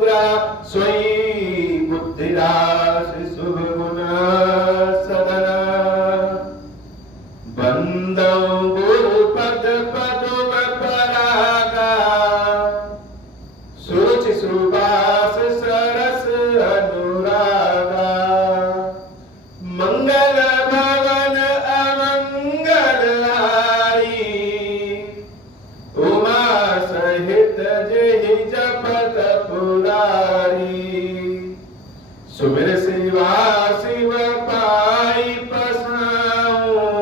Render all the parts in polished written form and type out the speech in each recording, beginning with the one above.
स्वयं बुद्धिराश शुभ गुण सदना बंदौ गुरुपद पदुम परागा सोच सुबास सरस अनुरागा मंगल भवन अमंगल हारी उमा सहित जहि जपत पुरारी सुमिर शिवा शिव पाई पसाऊं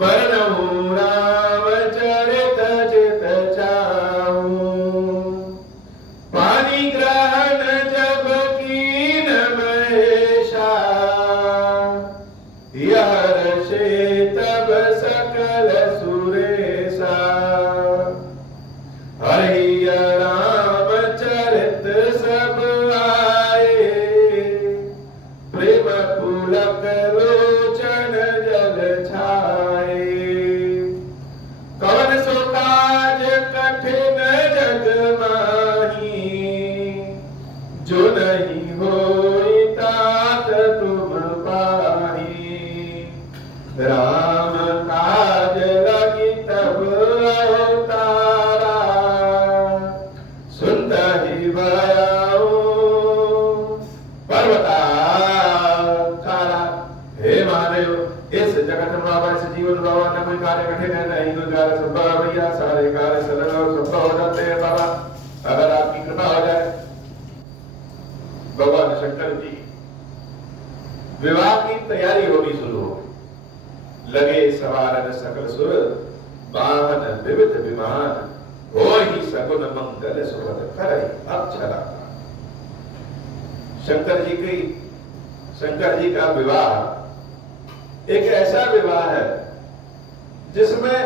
बरनऊं राम चरित चित चाऊं पानी ग्रहण जब कीन महेशा यह रशे तब सकल सुरेशा हरि राम चरित सब आए प्रेम पुलक लोचन जल छाए कवन सो काज कठिन जग माही जो नहीं होई तात तुम पाही राम काज लगी तब अवतारा सुनहि भयाऊं पर्वताकारा। हे महादेव, इस जगत में बाबा, इस जीवन बाबा न कोई कार्य कठिन है, नहीं कोई कार्य संभव है भैया, सारे कार्य सरल और संभव हो जाते हैं बाबा, अगर आपकी कृपा हो जाए। भगवान शंकर जी विवाह की तैयारी होनी शुरू हो गई। लगे सवारन सकल सुर वाहन विविध विमान हो ही सगुन मंगल सुभद करई अक्षरा। शंकर जी का विवाह एक ऐसा विवाह है जिसमें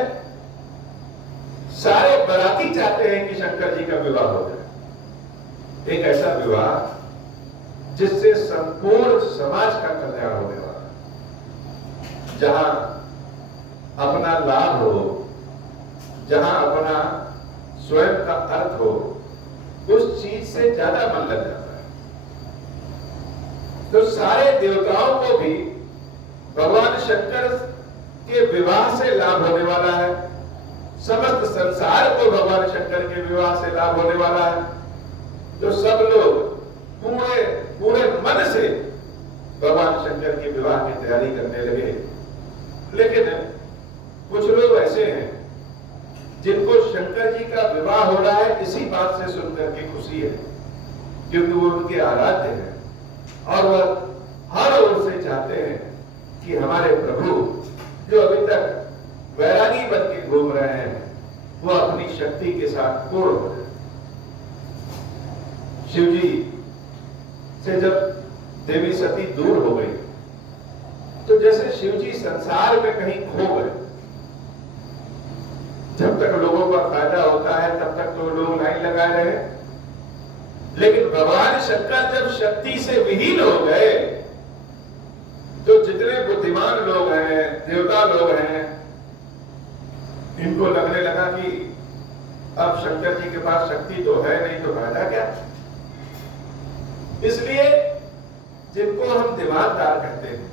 सारे बराती चाहते हैं कि शंकर जी का विवाह हो जाए। एक ऐसा विवाह जिससे संपूर्ण समाज का कल्याण होने वाला है, जहां अपना लाभ हो, जहां अपना स्वयं का अर्थ हो, उस चीज से ज्यादा मन लग जाता है। तो सारे देवताओं को भी भगवान शंकर के विवाह से लाभ होने वाला है, समस्त संसार को भगवान शंकर के विवाह से लाभ होने वाला है। तो सब लोग पूरे मन से भगवान शंकर के विवाह की तैयारी करने लगे। लेकिन कुछ लोग ऐसे हैं जिनको शंकर जी का विवाह हो रहा है इसी बात से सुनकर के खुशी है, क्योंकि वो उनके आराध्य हैं और वह हर ओर से चाहते हैं कि हमारे प्रभु जो अभी तक वैरागी बन के घूम रहे हैं वो अपनी शक्ति के साथ पूर्ण हो जाए। शिव जी से जब देवी सती दूर हो गई तो जैसे शिव जी संसार में कहीं खो गए। जब तक लोगों का फायदा होता है तब तक तो लोग लाइन लगाए रहे, लेकिन भगवान शंकर जब शक्ति से विहीन हो गए तो जितने बुद्धिमान लोग हैं, देवता लोग हैं, इनको लगने लगा कि अब शंकर जी के पास शक्ति तो है नहीं तो फायदा क्या। इसलिए जिनको हम दिमागदार कहते हैं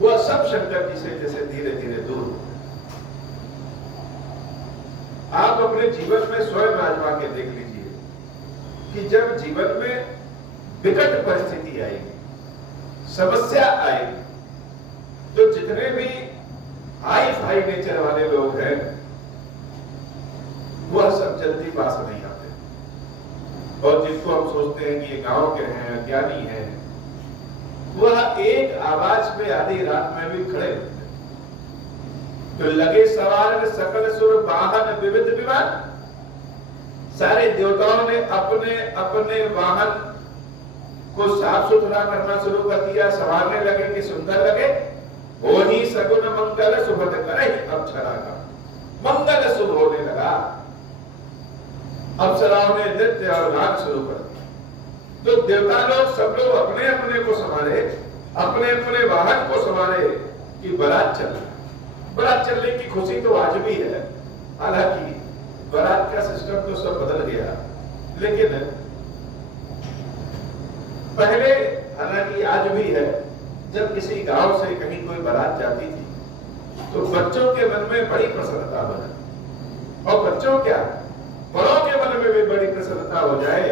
वह सब शंकर जी से जैसे धीरे धीरे दूर हो। आप अपने जीवन में स्वयं आजमा के देख लीजिए कि जब जीवन में विकट परिस्थिति आएगी, समस्या आएगी, तो जितने भी हाई फाई नेचर वाले लोग हैं वह सब जल्दी पास नहीं आते, और जिनको हम सोचते हैं कि ये गांव के हैं, ज्ञानी हैं, वह एक आवाज में आधी रात में भी खड़े होते हैं। तो लगे सवार सकल सुर वाहन विविध विमान, सारे देवताओं ने अपने अपने वाहन को साफ सुथरा करना शुरू कर दिया, संवारने लगे कि सुंदर लगे। हो ही सगुन मंगल सुभद करे अप्सरा का मंगल शुभ होने लगा। अप्सराओं ने नृत्य और गान शुरू कर दिया। तो देवता लोग सब लोग अपने अपने को संभाले, अपने अपने वाहन को संभाले कि बारात चल रहा है। बारात चलने की खुशी तो आज भी है, हालांकि बारात का सिस्टम तो सब बदल गया, लेकिन पहले, हालांकि आज भी है, जब किसी गांव से कहीं कोई बारात जाती थी तो बच्चों के मन में बड़ी प्रसन्नता बना, और बच्चों क्या, बड़ों के मन में भी बड़ी प्रसन्नता हो जाए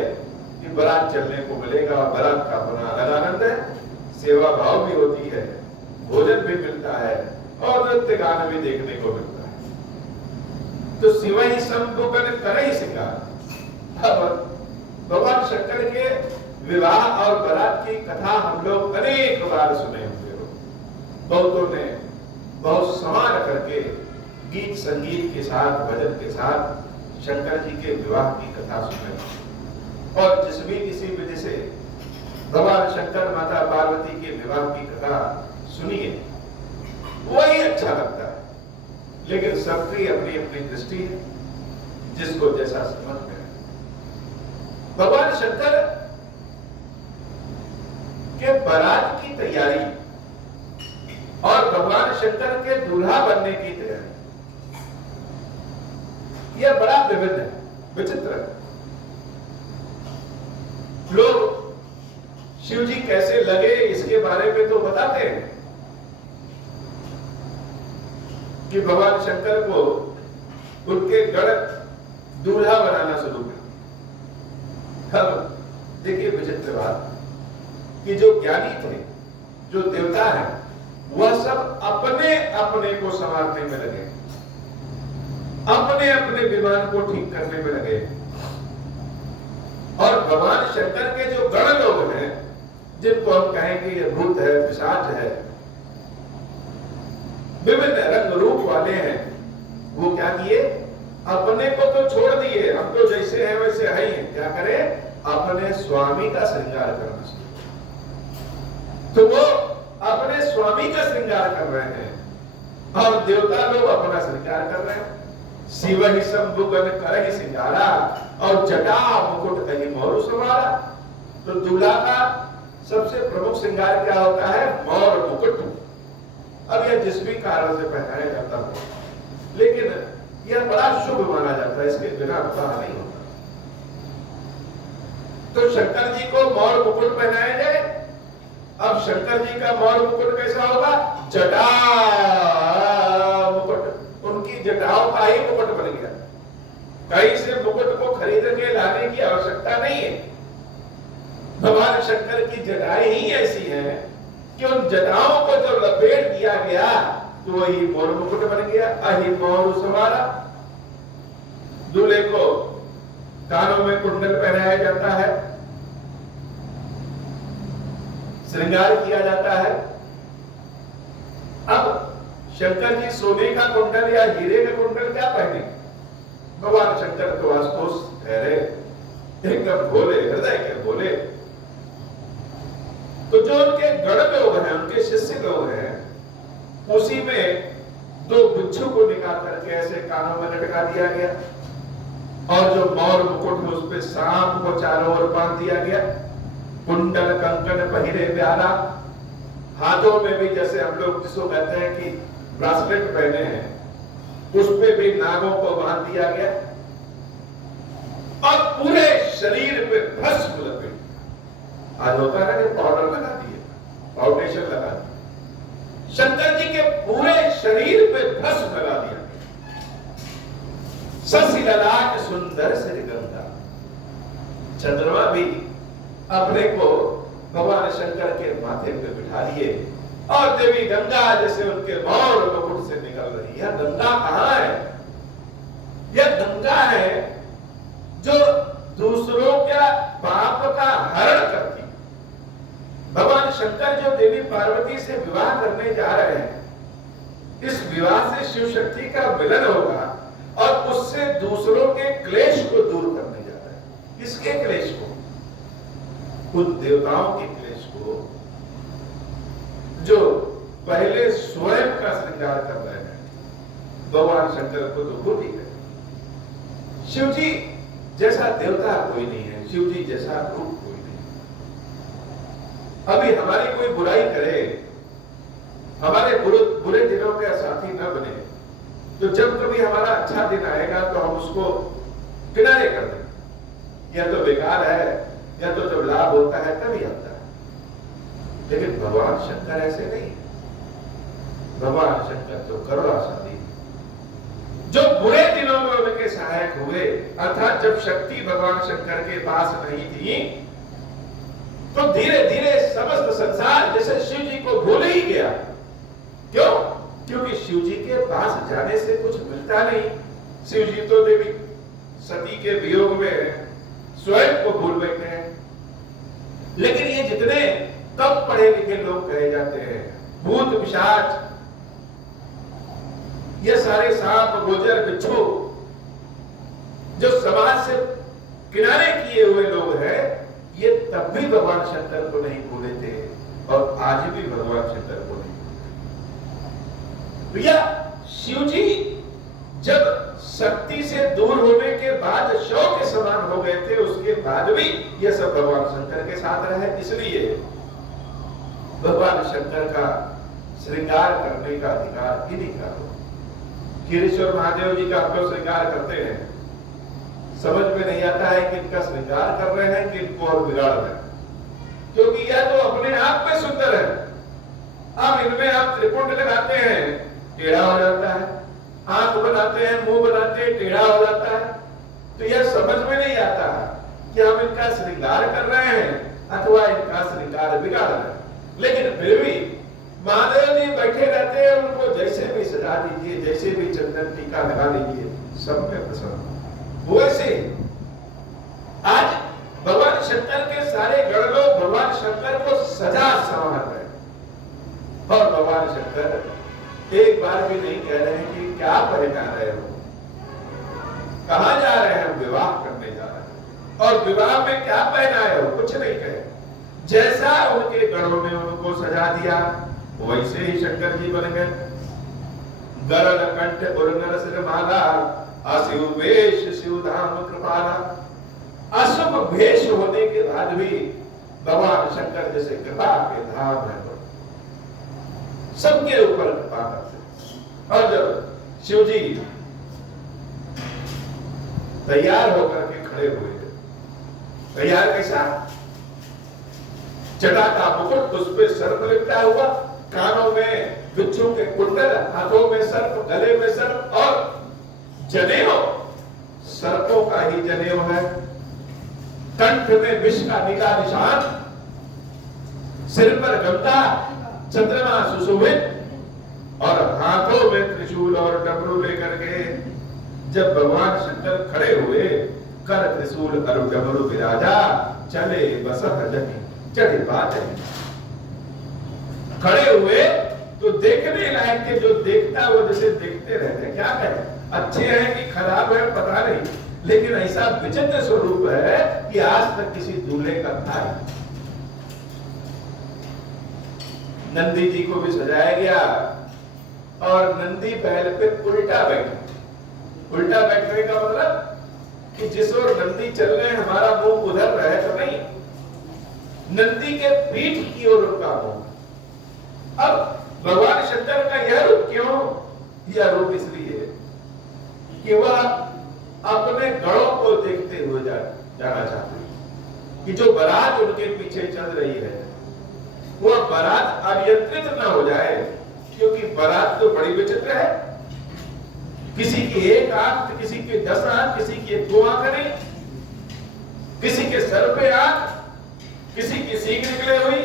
कि बारात चलने को मिलेगा, और बारात का अपना अलग आनंद है, सेवा भाव भी होती है, भोजन भी मिलता है और नृत्य गान भी देखने को मिलता है। तो शिवहि संबुकन करहि सिंगार। अब भगवान शंकर के विवाह और बारात की कथा हम लोग अनेक बार सुने होंगे। बहुतों ने बहुत समान करके गीत संगीत के साथ, भजन के साथ शंकर जी के विवाह की कथा सुने, और जिस भी किसी विधि से भगवान शंकर माता पार्वती के विवाह की कथा सुनिए, वही अच्छा लगता है। लेकिन सबकी अपनी अपनी दृष्टि है, जिसको जैसा समझ में। भगवान शंकर के बारात की तैयारी और भगवान शंकर के दूल्हा बनने की तैयारी, यह बड़ा विविध है, विचित्र है। लोग शिव जी कैसे लगे इसके बारे में तो बताते हैं कि भगवान शंकर को उनके गण दूल्हा बनाना शुरू किया। अब देखिए विचित्र बात कि जो ज्ञानी थे, जो देवता हैं, वह सब अपने अपने को संवारने में लगे, अपने अपने विमान को ठीक करने में लगे, और भगवान शंकर के जो गण लोग हैं, जिनको हम कहेंगे ये भूत है, पिशाच है, विभिन्न रंग रूप वाले हैं, वो क्या किए, अपने को तो छोड़ दिए, हम तो जैसे हैं वैसे है ही हैं, क्या करें, अपने स्वामी का श्रृंगार करना चाहिए। तो वो अपने स्वामी का श्रृंगार कर रहे हैं, और देवता लोग अपना श्रृंगार कर रहे हैं। शिव ही संबुगन करहि सिंगारा, और जटा मुकुट कहीं मोरु संवारा। तो दूल्हा का सबसे प्रमुख श्रृंगार क्या होता है, मोर मुकुट। अब यह जिस भी कारण से पहनाया जाता हो, लेकिन यह बड़ा शुभ माना जाता है, इसके बिना विवाह नहीं होता। तो शंकर जी को मोर मुकुट पहनाया जाए। अब शंकर जी का मोर मुकुट कैसा होगा, जटा मुकुट, उनकी जटाओं का ही मुकुट बन गया। कहीं से मुकुट को खरीद के लाने की आवश्यकता नहीं है। भगवान शंकर की जटाएं ही ऐसी हैं कि उन जटाओं को जब लपेट दिया गया तो वही मोर मुकुट बन गया। अहि मोर सवारा। दूल्हे को कानों में कुंडल पहनाया जाता है, श्रृंगार किया जाता है। अब शंकर जी सोने का कुंडल या हीरे का कुंडल क्या पहने, भगवान शंकर तो आशुतोष ठहरे, एकदम भोले, हृदय के भोले। तो जो उनके गण लोग हैं, उनके शिष्य लोग हैं, उसी में दो बिच्छू को निकाल करके ऐसे कानों में लटका दिया गया, और जो मोर मुकुट में उस पे सांप को चारों ओर बांध दिया गया। कुंडल कंकण पहिरे प्यारा, हाथों में भी जैसे हम लोग जिसको कहते हैं कि ब्रासलेट पहने हैं, उस पे भी नागों को बांध दिया गया, और पूरे शरीर पे भस्म लपेट। आज होता है कि पाउडर लगा दिए, फाउंडेशन लगा दिया, शंकर जी के पूरे शरीर पे भस्म लगा दिया। शशि ललाट सुंदर श्रीगंधा। चंद्रमा भी अपने को भगवान शंकर के माथे पे बिठा लिए, और देवी गंगा जैसे उनके मोर मुकुट से निकल रही है। गंगा कहां है, यह गंगा है जो दूसरों का पाप का हरण करती। भगवान शंकर जो देवी पार्वती से विवाह करने जा रहे हैं, इस विवाह से शिव शक्ति का मिलन होगा, और उससे दूसरों के क्लेश को दूर करने जा रहे हैं। किसके क्लेश को, उन देवताओं के क्लेश को जो पहले स्वयं का श्रृंगार कर रहे हैं। भगवान शंकर को तो भूल ही गए। शिव जी जैसा देवता कोई नहीं है, शिव जी जैसा रूप कोई नहीं। अभी हमारी कोई बुराई करे, हमारे बुरे दिनों के साथी न बने, तो जब कभी हमारा अच्छा दिन आएगा तो हम उसको किनारे कर दें, यह तो बेकार है, यह तो जब लाभ होता है तभी आता है। लेकिन भगवान शंकर ऐसे नहीं है। भगवान शंकर तो करुणाशाली, जो बुरे दिनों में उनके सहायक हुए, अर्थात जब शक्ति भगवान शंकर के पास नहीं थी तो धीरे धीरे समस्त संसार जैसे शिव जी को भूल ही गया। क्यों? क्योंकि शिव जी के पास जाने से कुछ मिलता नहीं। शिव जी तो देवी सती के वियोग में स्वयं को भूल बैठे हैं। लेकिन ये जितने कम पढ़े लिखे लोग कहे जाते हैं, भूत पिशाच, ये सारे सांप गोजर बिच्छू जो समाज से किनारे किए हुए लोग हैं, ये तब भी भगवान शंकर को नहीं भूले थे और आज भी भगवान शंकर को नहीं भूले। तो यह शिव जी जब शक्ति से दूर होने के बाद शव के समान हो गए थे, उसके बाद भी ये सब भगवान शंकर के साथ रहे। इसलिए भगवान शंकर का श्रृंगार करने का अधिकार इन्हीं का हो। खीरेश्वर महादेव जी का हम लोग श्रृंगार करते हैं, समझ में नहीं आता है कि इनका श्रृंगार कर रहे हैं कि इनको और बिगाड़ रहे हैं, क्योंकि यह तो अपने आप में सुंदर है। अब इनमें आप त्रिपुंड लगाते हैं, टेढ़ा हो जाता है, आंख बनाते हैं, मुंह बनाते हैं, टेढ़ा हो जाता है। तो यह समझ में नहीं आता कि हम इनका श्रृंगार कर रहे हैं अथवा इनका श्रृंगार बिगाड़ रहे हैं। लेकिन फिर भी महादेव जी बैठे रहते हैं, उनको जैसे भी सजा दीजिए, जैसे भी चंदन टीका लगा दीजिए, सब में प्रसन्न। वैसे आज भगवान शंकर के सारे गण लोग भगवान शंकर को सजा संवार रहे हैं और भगवान शंकर एक बार भी नहीं कह रहे हैं कि क्या पहना रहे हो, कहां जा रहे हैं, विवाह करने जा रहे हैं, और विवाह में क्या पहनाए हो, कुछ नहीं कहे। जैसा उनके गणों ने उनको सजा दिया वैसे ही शंकर जी बन गए। गरल कंठ उर्नर सिर माला, अशुभ वेश शिवधाम कृपाला। अशुभ वेश होने के बाद भी भगवान शंकर जैसे कृपा के धाम है, सबके ऊपर कृपा करते। और जब शिव जी तैयार होकर के खड़े हुए, तैयार कैसा? जटा का मुकुट, उस पर सर्प लिपटा हुआ, कानों में बिच्छू के कुंडल, हाथों में सर्प, गले में सर्प और जनेऊ सर्पों का ही जनेऊ है। कंठ में विष का नीला निशान, सिर पर गंगा, चंद्रमा सुशोभित और हाथों में त्रिशूल और डमरू लेकर के जब भगवान शंकर खड़े हुए, कर त्रिशूल और डमरू विराजा, चले बसह जनी चढ़े बात है। खड़े हुए तो देखने लायक के, जो देखता वो जैसे देखते रहते हैं। क्या कहें, अच्छे हैं कि खराब है पता नहीं, लेकिन ऐसा विचित्र स्वरूप है कि आज तक किसी दूल्हे का था। नंदी जी को भी सजाया गया और नंदी बैल पे उल्टा बैठा। उल्टा बैठने का मतलब कि जिस ओर नंदी चल रहे हमारा मुंह उधर रहे तो नहीं, नंदी के पीठ की ओर उनका मुंह। अब भगवान शंकर का यह रूप क्यों? यह रूप इसलिए कि वह अपने गणों को देखते हुए जाना चाहते हैं कि जो बारात उनके पीछे चल रही है वह बारात अनियंत्रित न हो जाए, क्योंकि बारात तो बड़ी विचित्र है। किसी की एक आंख, किसी के 10 आंख, किसी की 2 आंख नहीं, किसी के सर पे आंख, किसी की सींग निकले हुई,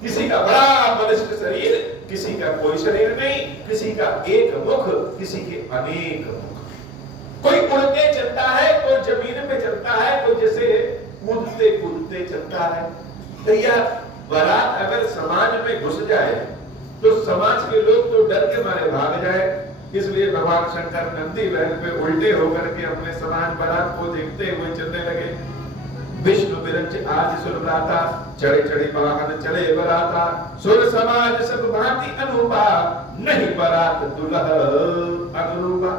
किसी का बड़ा बलिष्ठ शरीर, किसी का कोई शरीर नहीं, किसी का एक मुख, किसी के अनेक मुख। कोई उड़ के चलता है, कोई जमीन पे चलता है, कोई जैसे कूदते कूदते चलता है। तो यह बारात अगर समाज में घुस जाए तो समाज के लोग तो डर के मारे भाग जाए। इसलिए भगवान शंकर नंदी बैल पे उल्टे होकर के अपने समाज बारात को देखते हुए चलने लगे। विष्णु विरंच आज सुर राता, चढ़े चढ़े वाहन चले बराता, सुर समाज सब भांति अनूपा, नहीं बरात दुल्हा अनुरूपा।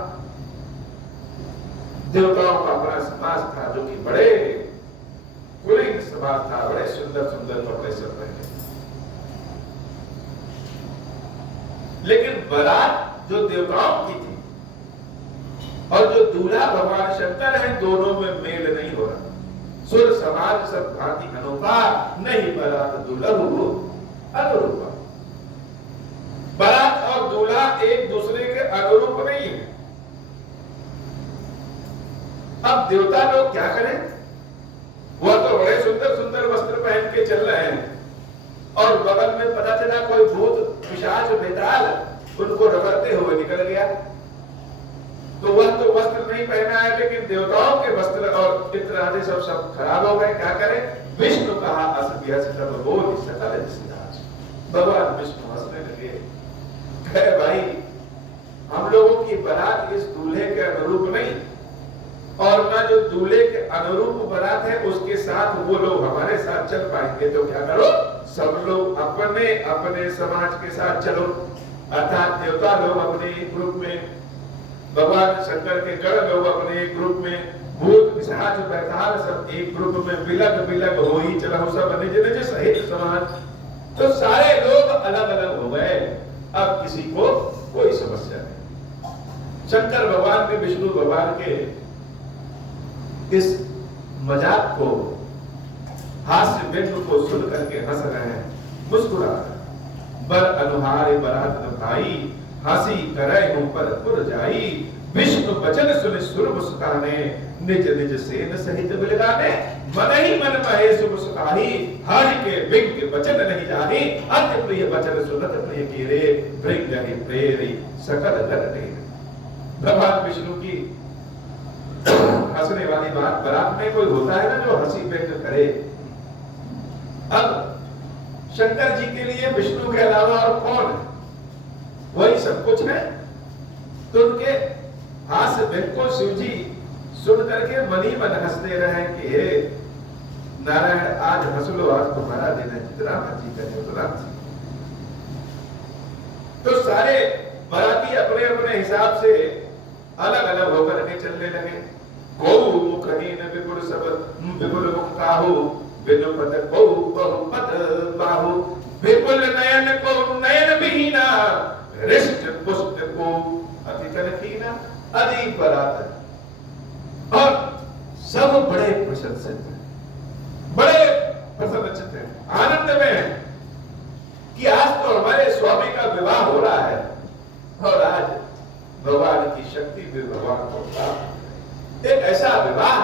देवताओं का अपना समाज था जो कि बड़े कुलीन समाज था, बड़े सुंदर सुंदर कपड़े सब पहने। लेकिन बारात जो देवताओं की थी और जो दूल्हा भगवान शंकर है, दोनों में मेल नहीं हो रहा। सुर समाज सब भांति अनोखा, नहीं बारात दुल्हू अनुरूपा। बारात और दूल्हा एक दूसरे के अनुरूप नहीं है। अब देवता लोग क्या करें? वह तो बड़े सुंदर सुंदर वस्त्र पहन के चल रहे हैं और बगल में पता चला कोई भूत पिशाच बेताल उनको रगड़ते हुए निकल गया। तो वह तो वस्त्र नहीं पहना है, लेकिन देवताओं के वस्त्र और इत्र आदि सब खराब हो गए। क्या करें? विष्णु कहा असभ्य सब बोल सकल सिराज। भगवान विष्णु हंसने लगे, कहे भाई हम लोगों की बारात इस दूल्हे के अनुरूप नहीं, और ना जो दूल्हे के अनुरूप बारात है उसके साथ वो लोग हमारे साथ चल पाएंगे। तो क्या करो? सब लोग अपने अपने समाज के साथ चलो। अर्थात देवता लोग अपने एक ग्रुप में, भगवान शंकर के गण लोग अपने एक ग्रुप में, भूत पिशाच बैताल सब एक ग्रुप में, बिलग बिलग हो ही चला सब निज निज सहित समाज। तो सारे लोग अलग अलग हो गए। अब किसी को कोई समस्या नहीं। शंकर भगवान ने विष्णु भगवान के इस मजाक को, हास्य व्यंग को सुन करके हंस रहे हैं, मुस्कुरा रहे हैं। बर अनुहारे बरात न भाई, हंसी करे हूं पर पुर जाई। विष्णु वचन सुन सुर मुस्काने, निज निज सेन सहित बिलगाने। मन ही मन महे शुभ सुखाही, हरि के विज्ञ वचन नहीं जाही। अति प्रिय वचन सुनत प्रिय कीरे, भृंग ही प्रेरी सकल गण ढेरे। भगवान विष्णु की हंसने वाली बात, बारात में कोई होता है ना जो हंसी व्यक्त करे। अब शंकर जी के लिए विष्णु के अलावा और कौन है? वही सब कुछ है। तो उनके हास्य व्यक्त को शिव जी सुन करके मन ही मन हंस दे रहे हैं कि हे नारायण आज हंस लो, आज तुम्हारा दिन है, जितना मर्जी करे उतना। तो सारे बाराती अपने अपने हिसाब से अलग अलग होकर के चलने लगे। गौ मुखहीन विपुल सब विपुल मुख काहू, बिनु पद गौ बहुपद बाहु। विपुल नयन को नयन विहीना, हृष्ट पुष्ट को अति कनकीना। अति बारात और सब बड़े प्रसन्नचित्त हैं, बड़े प्रसन्नचित्त हैं, आनंद में हैं कि आज तो हमारे स्वामी का विवाह हो रहा है और आज भगवान की शक्ति भी भगवान को प्राप्त। एक ऐसा विवाह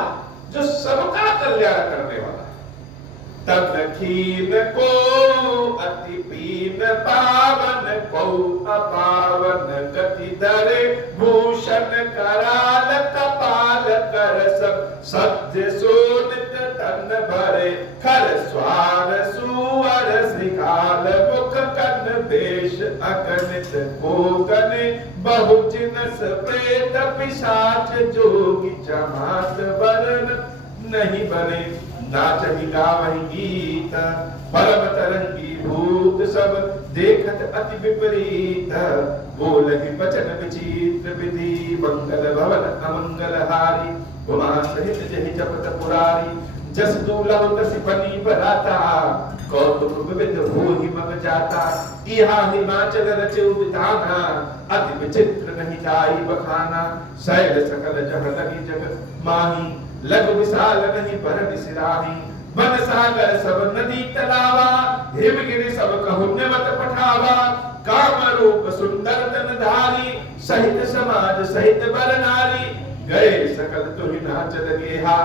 जो सबका कल्याण करने वाला है। तब खीन को अति पीन, पावन को अपावन। गति धरे भूषण कराल, कपाल कर सब सत्य सोनित तन भरे। खर स्वार सुअर श्रृंगाल, मुख कन देश अगणित कोकने। बहु जिनस प्रेत पिशाच, जोगी जमात वरण नहीं बने। नाचहि गावहि गीत, परम तरंगी भूत सब। देखत अति विपरीत, बोलहि वचन विचित्र विधि। मंगल भवन अमंगल हारी, उमा सहित जहि जपत पुरारी। जस दूल्हा तस बनी बराता, कौतुक विविध होहि मग जाता। इहा हिमाचल रचउ विधाना, अति विचित्र नहीं जाई बखाना। शैल सकल जह लगी जगत माही, लघु विशाल नहीं भरत सिराही। वन सागर सब नदी तलावा, हिमगिरि सब कहु निमत पठावा। काम रूप सुंदर तन धारी, सहित समाज सहित बर नारी। गए सकल तुहि नाच लगेहा,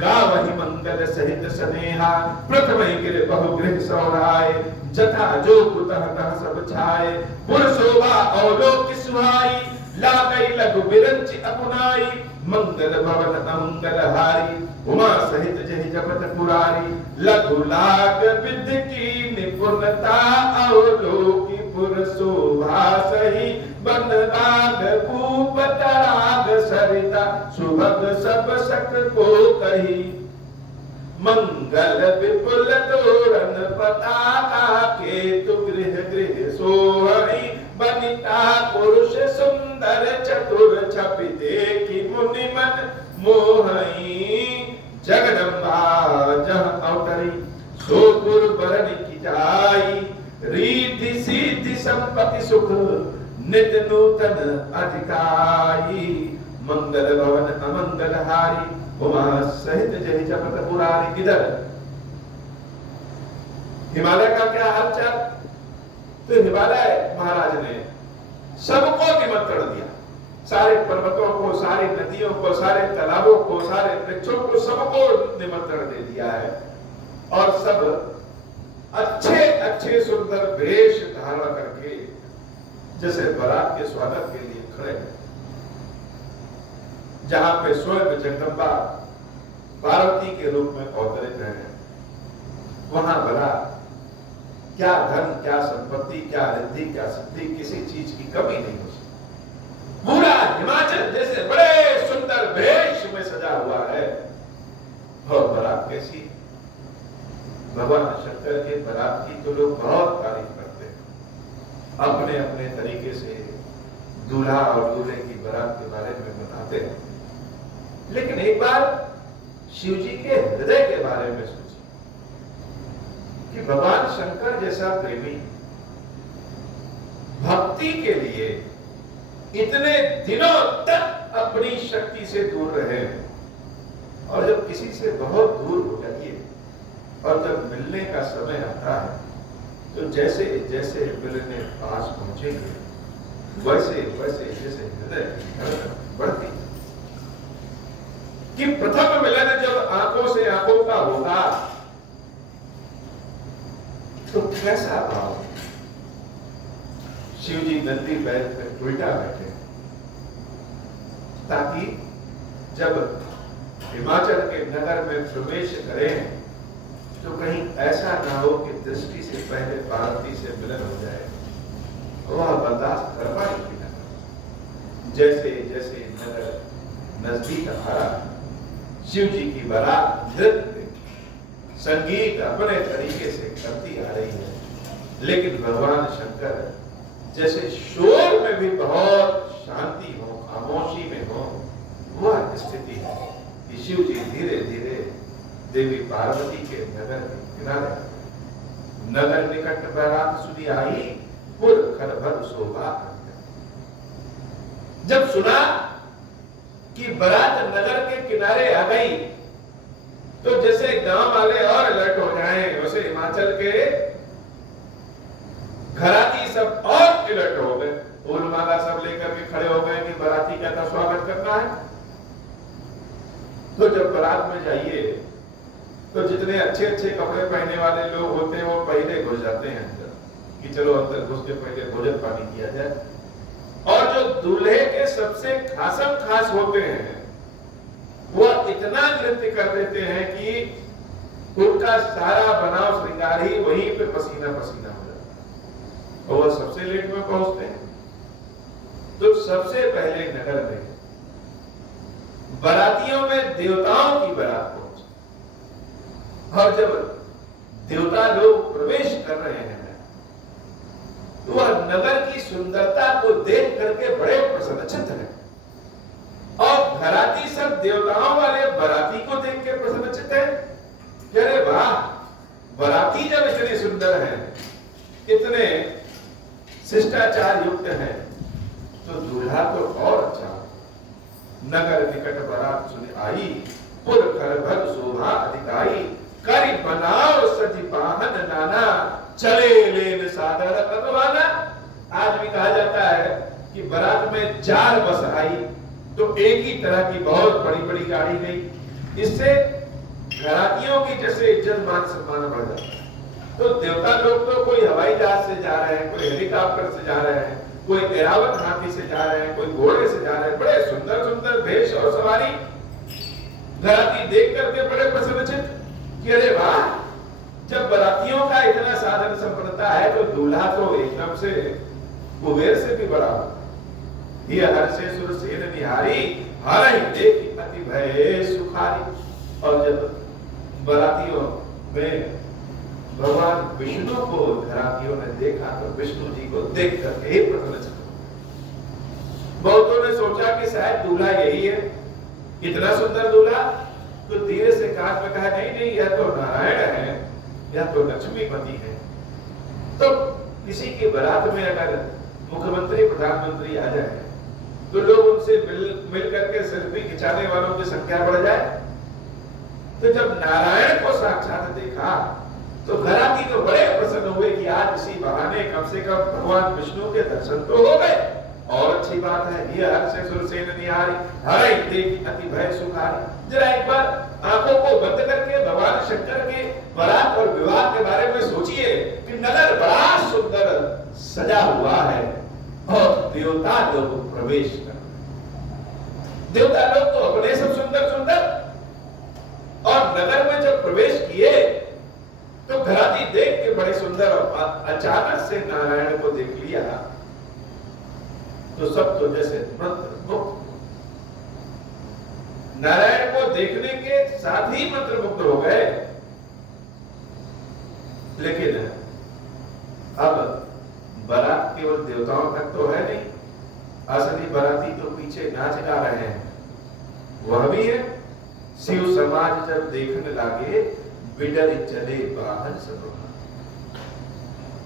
गावहि मंगल सहित स्नेहा। प्रथम गिर बहु गृह सौराय, जथा जो कुतः तह सब छाए। पुर शोभा अवलोक सुहाई, लागई लघु बिरंच अपनाई। मंगल भवन अमंगल हारी, उमा सहित जहि जपत पुरारी। लघु लाग विध की निपुणता, अवलोकी पुर शोभा सही। बन राग भूप तराग सरिता, सुभग सब सक को कही। मंगल विपुल तोरण पताका, केतु गृह गृह सोहई। बनिता पुरुष सुंदर चतुर, छपि देखि मुनि मन मोहई। जगदम्बा जह अवतरी, सो गुरु बरन की जाई। रिद्धि सिद्धि संपत्ति सुख, नित नूतन अधिकाई। मंगल भवन अमंगल हारी, उमा सहित जहि जपत पुरारी। इधर हिमालय का क्या हालचाल? तो हिमालय महाराज ने सबको निमंत्रण दिया, सारे पर्वतों को, सारी नदियों को, सारे तालाबों को, सारे वृक्षों को, सबको निमंत्रण दे दिया है। और सब अच्छे अच्छे सुंदर वेश धारण करके जैसे बारात के स्वागत के लिए खड़े हैं। जहां पे स्वर्ग जगदम्बा पार्वती के रूप में अवतरित है, वहां भला क्या धन, क्या संपत्ति, क्या रिद्धि, क्या सिद्धि, किसी चीज की कमी नहीं हो सकती। पूरा हिमाचल जैसे बड़े सुंदर वेश में सजा हुआ है। और बारात कैसी? भगवान शंकर के बारात की तो लोग बहुत तारीफ करते हैं, अपने अपने तरीके से दूल्हा और दूल्हे की बारात के बारे में बताते हैं। लेकिन एक बार शिव जी के हृदय के बारे में सोचिए कि भगवान शंकर जैसा प्रेमी भक्ति के लिए इतने दिनों तक अपनी शक्ति से दूर रहे, और जब किसी से बहुत दूर हो जाइए और जब मिलने का समय आता है तो जैसे जैसे मिलने पास पहुंचेंगे वैसे वैसे जैसे हृदय की धड़कन बढ़ती कि प्रथम मिलन जब आंखों से आंखों का होगा तो कैसा भाव। शिव जी नंदी बैल पे उल्टा बैठे ताकि जब हिमाचल के नगर में प्रवेश करें तो कहीं ऐसा ना हो कि दृष्टि से पहले पार्वती से मिलन हो जाए। वह बर्दाश्त कर पाएगी ना। जैसे जैसे नगर नजदीक आ रहा, शिव जी की बारात नृत्य संगीत अपने तरीके से करती आ रही है, लेकिन भगवान शंकर जैसे शोर में भी बहुत शांति हो, खामोशी में हो, वह स्थिति है कि शिव जी धीरे धीरे देवी पार्वती के नगर के किनारे। नगर निकट बारात सुनी आई, पुर खरभर शोभा। जब सुना कि बारात नगर के किनारे आ गई तो जैसे गांव वाले और अलर्ट हो जाएं, वैसे हिमाचल के घराती सब और अलर्ट हो गए। फूलमाला सब लेकर के खड़े हो गए कि बाराती का तो स्वागत करना है। तो जब बारात में जाइए तो जितने अच्छे अच्छे कपड़े पहनने वाले लोग होते हैं वो पहले घुस जाते हैं अंदर कि चलो अंदर घुस के पहले भोजन पानी किया जाए। और जो दूल्हे के सबसे खासम खास होते हैं वह इतना नृत्य कर देते हैं कि उनका सारा बनाव श्रृंगार ही वहीं पे पसीना पसीना हो जाता है और वह सबसे लेट में पहुंचते हैं। तो सबसे पहले नगर में बारातियों में देवताओं की बारात पहुंची, और जब देवता लोग प्रवेश कर रहे हैं तो वह नगर की सुंदरता को देख करके बड़े प्रसन्नचित्त हैं। और घराती सब देवताओं वाले बाराती को देख के प्रसन्नचित्त है कि अरे वाह, बाराती जब इतने सुंदर हैं, इतने शिष्टाचार युक्त हैं, तो दूल्हा तो और अच्छा। नगर निकट बारात सुन आई, पुर खरभर शोभा अधिकाई, करी बनाव सजी पाहन नाना, चले लेन सादर अगवाना। आज भी कहा जाता है कि बारात में 4 बस आई तो एक ही तरह की बहुत बड़ी बड़ी गाड़ी गई। इससे घरातियों की जैसे इज्जत मान सम्मान बढ़ जाता है। तो देवता लोग तो कोई हवाई जहाज से जा रहे हैं, कोई हेलीकॉप्टर से जा रहे हैं, कोई एरावत हाथी से जा रहे हैं, कोई घोड़े से जा रहे हैं, बड़े सुंदर सुंदर भेष और सवारी। घराती देख करके बड़े प्रसन्नचित्त कि अरे वाह, जब बारातियों का इतना साधन संपन्नता है तो दूल्हा तो एकदम से कुबेर से भी बड़ा होता। ये हर से सुर सेन निहारी, हर ही देखी अति भय सुखारी। और जब बारातियों में भगवान विष्णु को घरातियों ने देखा तो विष्णु जी को देख करके ही प्रसन्नचित्त हो। बहुतों ने सोचा कि शायद दूल्हा यही है, इतना सुंदर दूल्हा। तो धीरे से कान में कहा, नहीं नहीं, यह तो नारायण है, यह तो लक्ष्मीपति है। तो किसी की बारात में अगर मुख्यमंत्री प्रधानमंत्री आ जाए तो लोग उनसे मिल करके सेल्फी खिंचाने वालों की संख्या बढ़ जाए। तो जब नारायण को साक्षात देखा तो घराती तो बड़े प्रसन्न हुए कि आज इसी बहाने कम से कम भगवान विष्णु के दर्शन तो हो गए। और अच्छी बात है, ये हर से सुरसेन निहारी हर देखी अति भय सुखारी। जरा एक बार आंखों को बंद करके भगवान शंकर के बारात और विवाह के बारे में सोचिए कि नगर बड़ा सुंदर सजा हुआ है और देवता लोग प्रवेश कर, देवता लोग तो अपने सब सुंदर सुंदर, और नगर में जब प्रवेश किए तो घराती देख के बड़े सुंदर, अचानक से नारायण को देख लिया तो सब तो जैसे मंत्रमुग्ध, नारायण को देखने के साथ ही मंत्रमुग्ध हो गए। लेकिन अब बारात केवल देवताओं तक तो है नहीं, असली बाराती तो पीछे नाच गा रहे हैं, वह भी है। शिव समाज जब देखने लगे बिडर चले बाहर सब।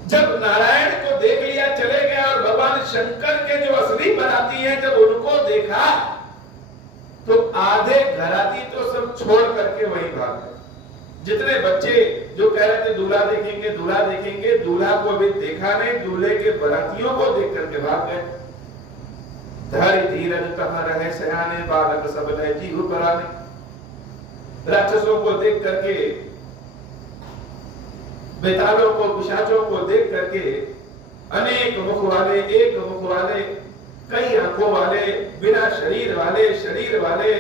जब नारायण को देख लिया चले गए और भगवान शंकर के जो असली बाराती हैं जब उनको देखा तो आधे घराती तो सब छोड़ करके वहीं भाग गए। जितने बच्चे जो कह रहे थे दूल्हा देखेंगे दूल्हा देखेंगे, दूल्हा को अभी देखा नहीं, दूल्हे के बारातियों को देख करके भाग गए। धैर्य धीरज कहां रहे सयाने, बालक सब नए जीव पराने। राक्षसों को देख करके, बेतालों को, पिशाचों को देख करके, अनेक मुख वाले, एक मुख वाले, कई आंखों वाले, बिना शरीर वाले,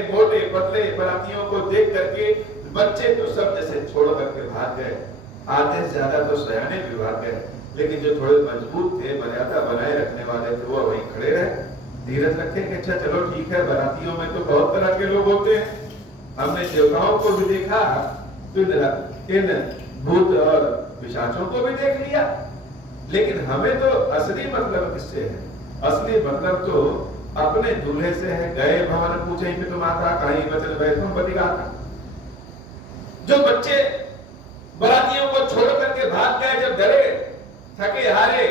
मोटे पतले बारातियों को देख करके बच्चे तो सब जैसे छोड़ करके भाग गए। आधे से ज्यादा तो सयाने भी भाग गए, लेकिन जो थोड़े मजबूत थे, मर्यादा बनाए रखने वाले थे, वो वहीं खड़े रहे, धीरज रखे कि अच्छा चलो ठीक है। बारातियों में तो बहुत तरह के लोग होते हैं, हमने देवताओं को भी देखा, इन भूत और पिशाचों को भी देख लिया, लेकिन हमें तो असली मतलब किससे है? असली मतलब तो अपने दूल्हे से है। गए भवन पूछे कि तुम आता कहीं बचन वैष्णव पति का। जो बच्चे बारातियों को छोड़ करके भाग गए, जब डरे थके हारे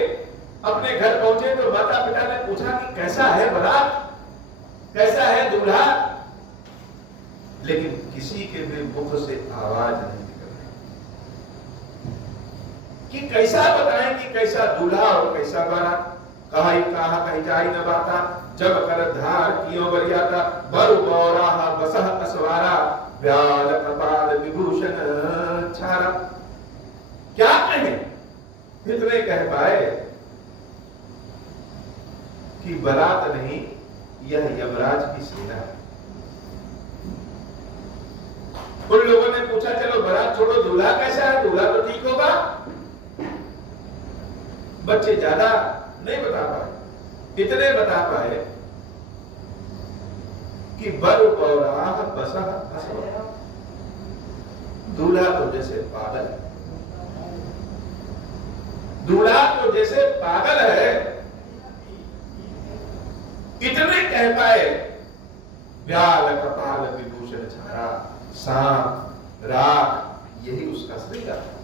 अपने घर पहुंचे तो माता पिता ने पूछा कि कैसा है बारात, कैसा है दूल्हा, लेकिन किसी के भी मुख से आवाज नहीं निकल रही कि कैसा बताएं कि कैसा दूल्हा और कैसा बारात। कहा कहीं जाई न बाता, जब कर धार कियो बरियाता, बरु गौराहा बसह असवारा, व्याल कपाल विभूषण छारा। क्या कहें? इतने कह पाए कि बारात नहीं, यह यमराज की सेना है। उन लोगों ने पूछा चलो बारात छोड़ो, दूल्हा कैसा है? दूल्हा तो ठीक होगा। बच्चे ज्यादा नहीं बता पाए, इतने बता पाए कि बरु गौराह बसह असवारा, दूल्हा तो जैसे पागल है, दूल्हा तो जैसे पागल है। इतने कह पाए, व्याल कपाल विभूषण छारा, सांप राख, यही उसका श्रृंगार है।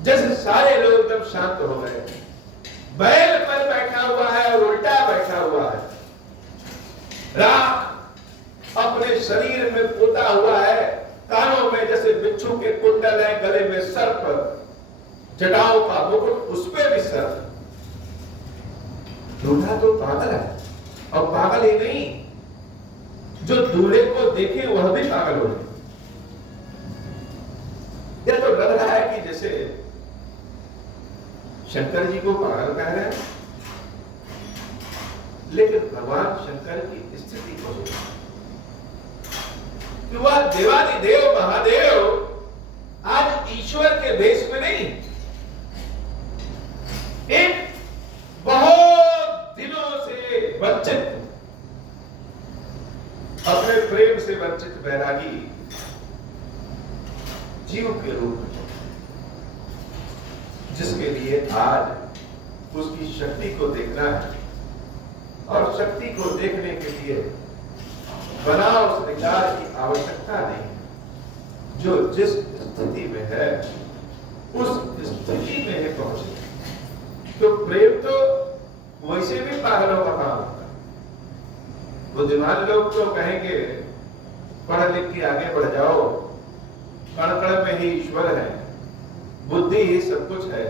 जैसे सारे लोग एकदम शांत हो गए, बैल पर बैठा हुआ है और उल्टा बैठा हुआ है, राख अपने शरीर में पोता हुआ है, कानों में जैसे बिच्छू के कुंडल है, गले में सर्प, जटाओं का मुकुट, उस पे भी सर्प। दूल्हा तो पागल है, और पागल ही नहीं, जो दूल्हे को देखे वह भी पागल हो जाए। यह तो लग रहा है कि जैसे शंकर जी को पागल कह रहे हैं, लेकिन भगवान शंकर की स्थिति को कि वह देवादिदेव महादेव आज ईश्वर के भेष में नहीं, एक बहुत दिनों से वंचित, अपने प्रेम से वंचित बैरागी जीव के रूप में, जिसके लिए आज उसकी शक्ति को देखना है, और शक्ति को देखने के लिए बना श्रृंगार की आवश्यकता नहीं। जो जिस स्थिति में है उस स्थिति में है पहुंचे। तो प्रेम तो वैसे भी पागलों का काम होता है। बुद्धिमान लोग तो कहेंगे पढ़ लिख के आगे बढ़ जाओ, कण कण में ही ईश्वर है, बुद्धि ही सब कुछ है।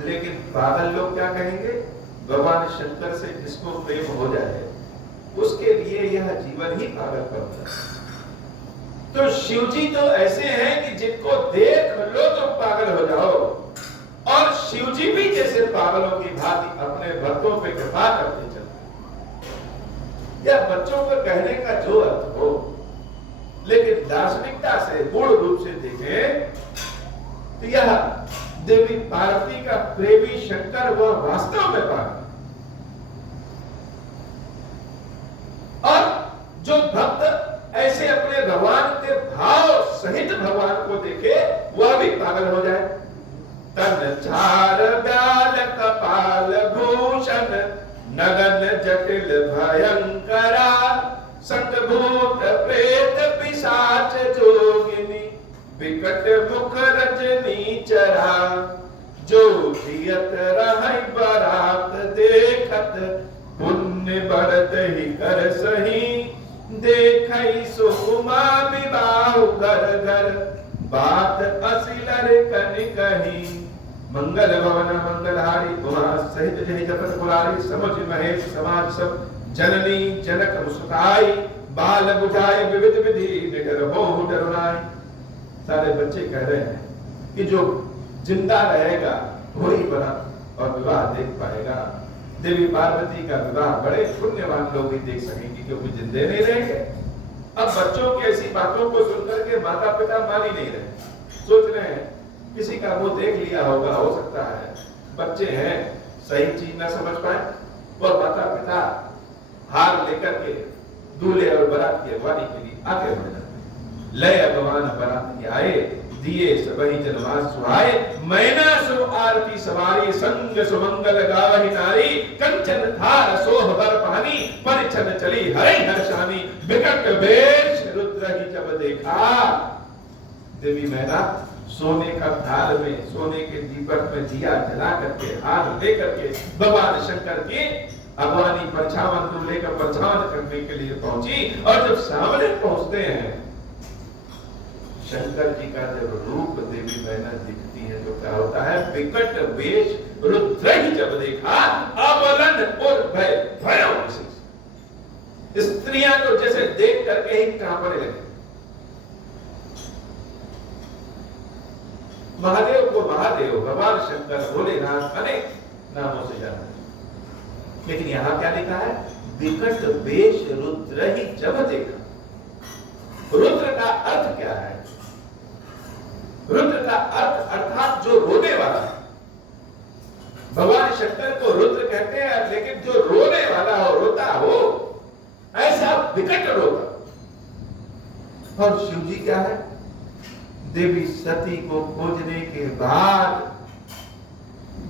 लेकिन पागल लोग क्या कहेंगे? भगवान शंकर से जिसको प्रेम हो जाए उसके लिए यह जीवन ही पागलपन है। तो शिव जी तो ऐसे हैं कि जिनको देख लो तो पागल हो जाओ, और शिव जी भी जैसे पागलों की भांति अपने भक्तों पे कृपा करते चलते। यह बच्चों को कहने का जो अर्थ हो, लेकिन दार्शनिकता से मूल रूप से देखें तो यह देवी पार्वती का प्रेमी शंकर वह वास्तव में पागल, और जो भक्त ऐसे अपने भगवान के भाव सहित भगवान को देखे वह भी पागल हो जाए। तन चार ब्याल कपाल भूषण नगन जटिल भयंकरा, संतभूत प्रेत पिशाच जोगिनी, विकट मुख रजनी चरा, जो जियत रहि बरात देखत, पुण्य बढ़त ही कर सही, देखई सुकुमा विवाह घर घर, बात असिलर कन कही। मंगल भवन मंगलहारी उमा सहित जय जपत पुरारी, समझ महेश समाज सब जननी जनक मुस्काई, बाल बुझाए विविध विधि निडर हो डरुनाई। सारे बच्चे कह रहे हैं कि जो जिंदा रहेगा वही बना और विवाह देख पाएगा। देवी पार्वती का विवाह बड़े पुण्यवान लोग ही देख सकेंगे, क्योंकि जिंदे नहीं रहेंगे। अब बच्चों की ऐसी बातों को सुनकर के माता पिता मान ही नहीं रहे, सोच रहे हैं किसी का मुंह देख लिया होगा, हो सकता है बच्चे हैं सही चीज न समझ पाए, और माता पिता हार लेकर के दूल्हे और बारात की अगवानी के लिए आगे बढ़ जाते। लय भगवान बारात आए, दिए सबही जनवास सुहाए, मैना सु आरती सवारी, संग सुमंगल गावहि नारी, कंचन थार सोह बर पानी, परिछन चली हरि हर्षानी, विकट वेश रुद्र ही जब देखा। देवी मैना सोने का थाल में, सोने के दीपक में दिया जला करके, हाथ लेकर के भगवान शंकर के अगवानी परछावन दूल्हे का परछावन करने के लिए पहुंची, और जब सामने पहुंचते हैं शंकर जी का जब रूप देवी मैना दिखती है तो क्या होता है? विकट वेश रुद्र ही जब देखा, अबलन और भय भय विशेष। स्त्रियां तो जैसे देख करके ही कांपने लगे। महादेव को महादेव, भगवान शंकर भोलेनाथ अनेक नामों से जाना, लेकिन यहां क्या लिखा है? विकट वेश रुद्र ही जब देखा। रुद्र का अर्थ क्या है? रुद्र का अर्थ अर्थात जो रोने वाला है। भगवान शंकर को रुद्र कहते हैं, लेकिन जो रोने वाला हो, रोता हो, ऐसा विकट रोता। और शिव जी क्या है? देवी सती को खोजने के बाद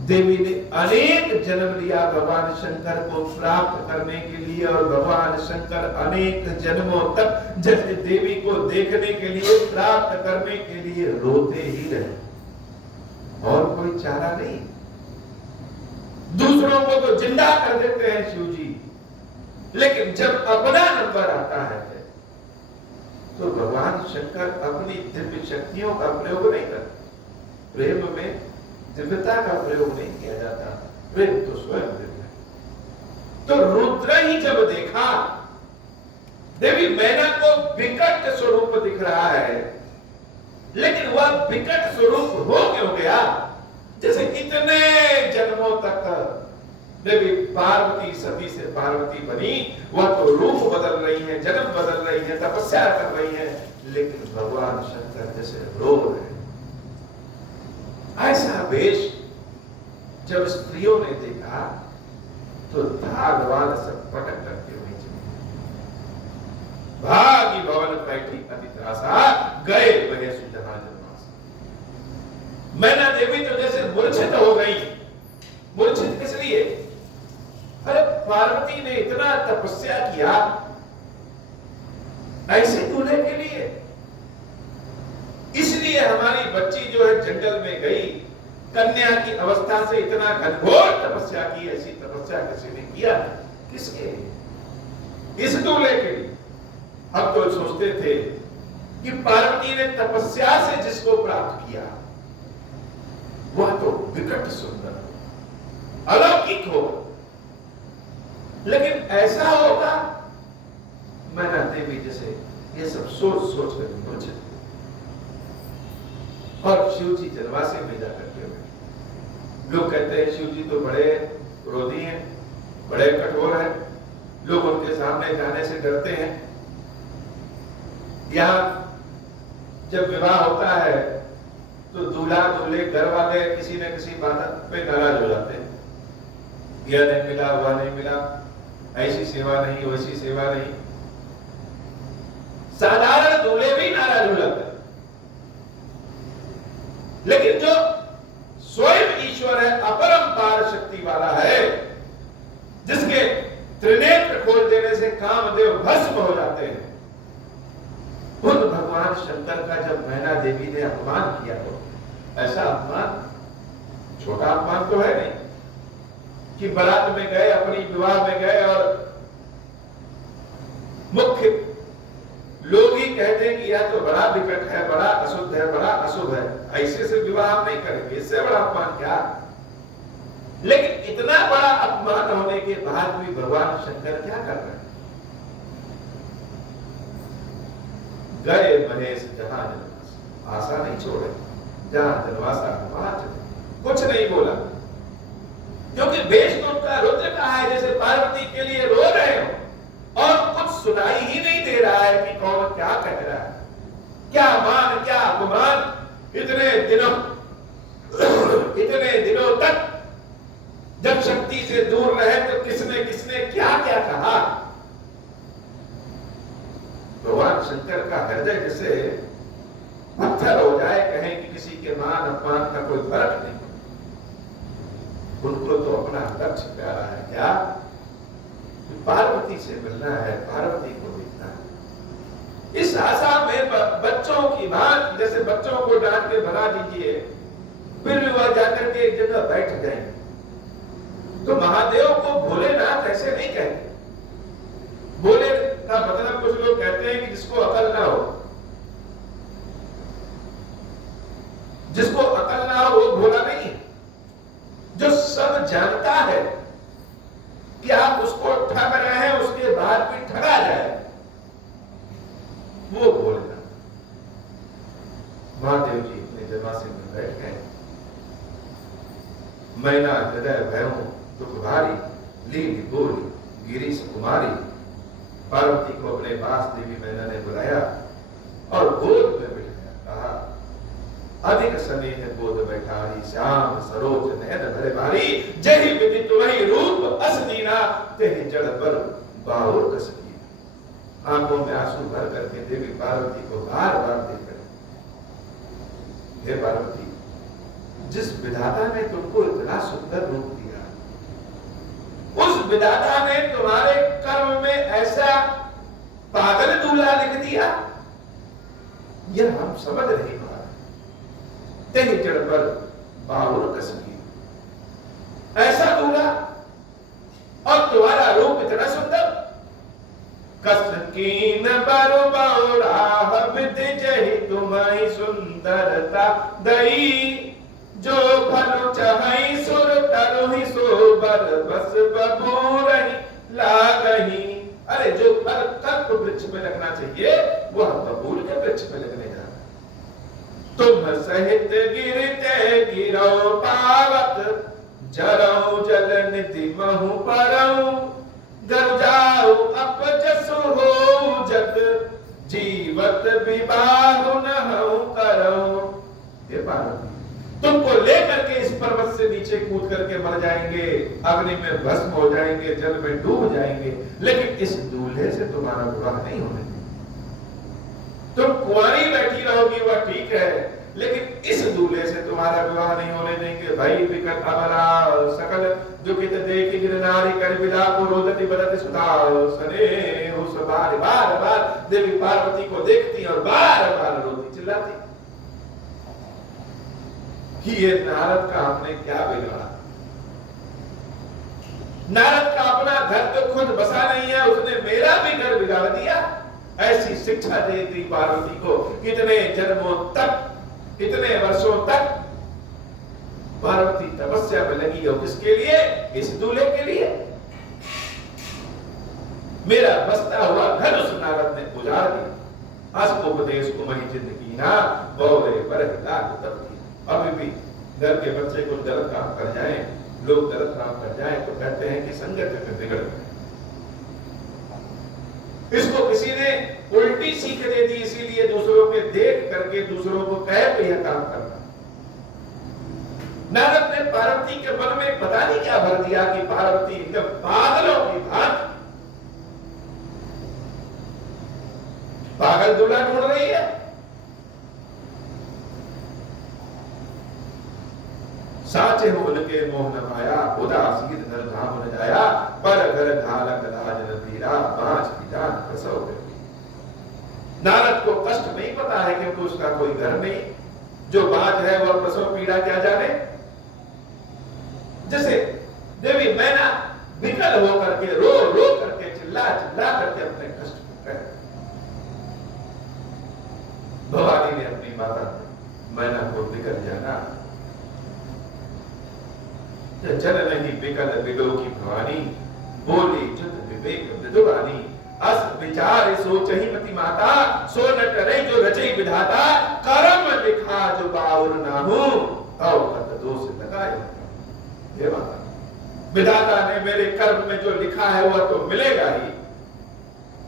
देवी ने अनेक जन्म लिया भगवान शंकर को प्राप्त करने के लिए, और भगवान शंकर अनेक जन्मों तक जैसे देवी को देखने के लिए, प्राप्त करने के लिए रोते ही रहे, और कोई चारा नहीं। दूसरों को तो जिंदा कर देते हैं शिव जी, लेकिन जब अपना नंबर आता है तो भगवान शंकर अपनी दिव्य शक्तियों का प्रयोग नहीं करते। प्रेम में दिव्यता का प्रयोग नहीं किया जाता, प्रेम तो स्वयं दिव्य है। तो रुद्र ही जब देखा, देवी मैना को विकट स्वरूप दिख रहा है, लेकिन वह विकट स्वरूप हो क्यों गया? जैसे इतने जन्मों तक देवी पार्वती सती से पार्वती बनी, वह तो रूप बदल रही है, जन्म बदल रही है, तपस्या कर रही है, लेकिन भगवान शंकर जैसे रो रहे हैं। ऐसा वेश जब स्त्रियों ने देखा तो धागवान सब पटक करके हुए चले, भागी भवन बैठी अति त्रासा, गए वह सुजहा जनवास। मैना देवी तो जैसे मूर्छित हो गई। मूर्छित किस लिए? अरे पार्वती ने इतना तपस्या किया ऐसे दूल्हे के लिए, इसलिए हमारी बच्ची जो है जंगल में गई, कन्या की अवस्था से इतना घनघोर तपस्या की, ऐसी तपस्या किसी ने किया? किसके लिए? इस दूल्हे के लिए। हम तो सोचते थे कि पार्वती ने तपस्या से जिसको प्राप्त किया वह तो विकट सुंदर अलौकिक हो, लेकिन ऐसा होगा मैना देवी जैसे ये सब सोच सोच कर मुझे और शिव जी जनवासी में जाकर के लोग कहते हैं शिव जी तो बड़े क्रोधी हैं, बड़े कठोर हैं, लोग उनके सामने जाने से डरते हैं। यहाँ जब विवाह होता है तो दूल्हा दूल्हे घर वाले किसी न किसी बात पे नाराज हो जाते हैं, यह नहीं मिला, वह नहीं मिला, ऐसी सेवा नहीं, वैसी सेवा नहीं। साधारण दूल्हे भी नाराज हो जाते हैं, लेकिन जो स्वयं ईश्वर है, अपरंपार शक्ति वाला है, जिसके त्रिनेत्र खोल देने से कामदेव भस्म हो जाते हैं, खुद भगवान शंकर का जब मैना देवी ने अपमान किया हो, ऐसा अपमान छोटा अपमान तो है नहीं कि बारात में गए, अपनी विवाह में गए और मुख्य लोग ही कहते हैं कि यह तो बड़ा विकट है, बड़ा अशुद्ध है, बड़ा अशुभ है, ऐसे से विवाह हम नहीं करेंगे, इससे बड़ा अपमान क्या। लेकिन इतना बड़ा अपमान होने के बाद भी भगवान शंकर क्या कर रहे हैं? गए महेश जहां जनवास, आशा नहीं छोड़े, जहां जनवासा वहां चले, कुछ नहीं बोला, क्योंकि वेश तो उनका रुद्र का है, जैसे पार्वती के लिए रो रहे हो और कुछ सुनाई ही नहीं दे रहा है कि कौन क्या कह रहा है, क्या मान क्या अपमान। इतने दिनों तक जब शक्ति से दूर रहे तो किसने किसने क्या क्या कहा। भगवान शंकर का हृदय जैसे पत्थर हो जाए, कहें कि किसी के मान अपमान का कोई फर्क नहीं, उनको तो अपना लक्ष्य प्यारा है, क्या पार्वती से मिलना है, पार्वती को देखना है। इस आशा में बच्चों की बात, जैसे बच्चों को डांट के भगा दीजिए, फिर भी वह जाकर के एक जगह बैठ जाएंगे। तो महादेव को भोलेनाथ ऐसे नहीं कहते। भोले का मतलब कुछ लोग कहते हैं कि जिसको अकल ना हो, जिसको अकल ना हो वो भोला नहीं है। जो सब जानता है कि आप उसको ठग रहे हैं, उसके बाद भी ठगा जाए, वो भोलेनाथ। महादेव जी अपने जनवासी में बैठ गए। मैना हृदय भयों दुख भारी, लीली बोली गिरीश कुमारी। पार्वती को अपने पास देवी मैना ने बुलाया और गोद में बिठाया, कहा अधिक स्नेह गोद बैठारी, श्याम सरोज नयन भरे भारी। जहि विधि तुम्हि रूप अस दीना, तेहि जड़ पर बाहुर कस कीना। आंखों में आंसू भर करके देवी पार्वती को बार बार देख रहे, हे पार्वती, जिस विधाता ने तुमको इतना सुंदर रूप दिया, उस विधाता ने तुम्हारे कर्म में ऐसा पागल दूल्हा लिख दिया, यह हम समझ नहीं पा रहे। तेहि जड़ पर बाहुर कस कीना, ऐसा दूल्हा और तुम्हारा रूप इतना सुंदर। कस कीन बर बाहुरा विद जहि तुम्हि सुंदरता दई। जो फल चाहि सुर तरहि सोबर, बस बबूरहि लागहि। अरे जो फल कल्प वृक्ष में लगना चाहिए वह बबूल के वृक्ष में लगने जा रहा। तुम सहित गिरते गिरो पावत, जरौ जल निधि महु परौ। गर जाऊ अपजसु हो जग, जीवत विवाह नहु करौ। ये पार्वती, तुमको लेकर के इस पर्वत से नीचे कूद करके मर जाएंगे, अग्नि में भस्म हो जाएंगे, जल में डूब जाएंगे, लेकिन इस दूल्हे से तुम्हारा विवाह नहीं होने देंगे। तुम कुंवारी बैठी रहोगी वह ठीक है, लेकिन इस दूल्हे से तुम्हारा विवाह नहीं होने देंगे। भाई विकट अमरा सकल दुखित देख गिर नारी कर विलाप रोदति बदति सुधा सने हो बार बार बार देवी पार्वती को देखती और बार बार रोती चिल्लाती कि ये नारद का हमने क्या बिगाड़ा। नारद का अपना घर तो खुद बसा नहीं है, उसने मेरा भी घर बिगाड़ दिया। ऐसी शिक्षा दे दी पार्वती को। कितने जन्मों तक, कितने वर्षों तक पार्वती तपस्या में लगी हो, किसके लिए? इस दूल्हे के लिए। मेरा बसता हुआ घर उस नारद ने उजाड़ दिया। अष्टोपदेश को मही जिंदगी ना बहुरे पर लाख तब की। अभी भी घर के बच्चे को गलत काम कर जाए, लोग गलत काम कर जाए तो कहते हैं कि संगत में बिगड़ गए। इसको किसी ने उल्टी सीख दे दी, इसीलिए दूसरों के देख करके दूसरों को कह के यह काम करना। नारद ने पार्वती के मन में पता नहीं क्या भर दिया कि पार्वती एकदम पागलों की भांति पागल दूल्हा ढूंढ रही है। साचे हो उनके मोह न माया, उदासीन नर धाम न जाया, पर घर घालक लाज न धीरा, बाँझ की जान प्रसव गई। नारद को कष्ट नहीं पता है क्योंकि उसका कोई घर नहीं, जो बाँझ है वह प्रसव पीड़ा क्या जाने। जैसे देवी मैना विकल होकर के रो रो करके चिल्ला चिल्ला करके अपने कष्ट को कह, भवानी ने अपनी माता मैना को विकल जाना। जन नहीं विकल विलो की भवानी, बोली जुत विवेक विदुरानी, अस विचार सोच ही मति माता, सो न करे जो रचई विधाता, कर्म लिखा जो बाउर ना हो, तव कत दोष लगाए। हे माता, विधाता ने मेरे कर्म में जो लिखा है वह तो मिलेगा ही,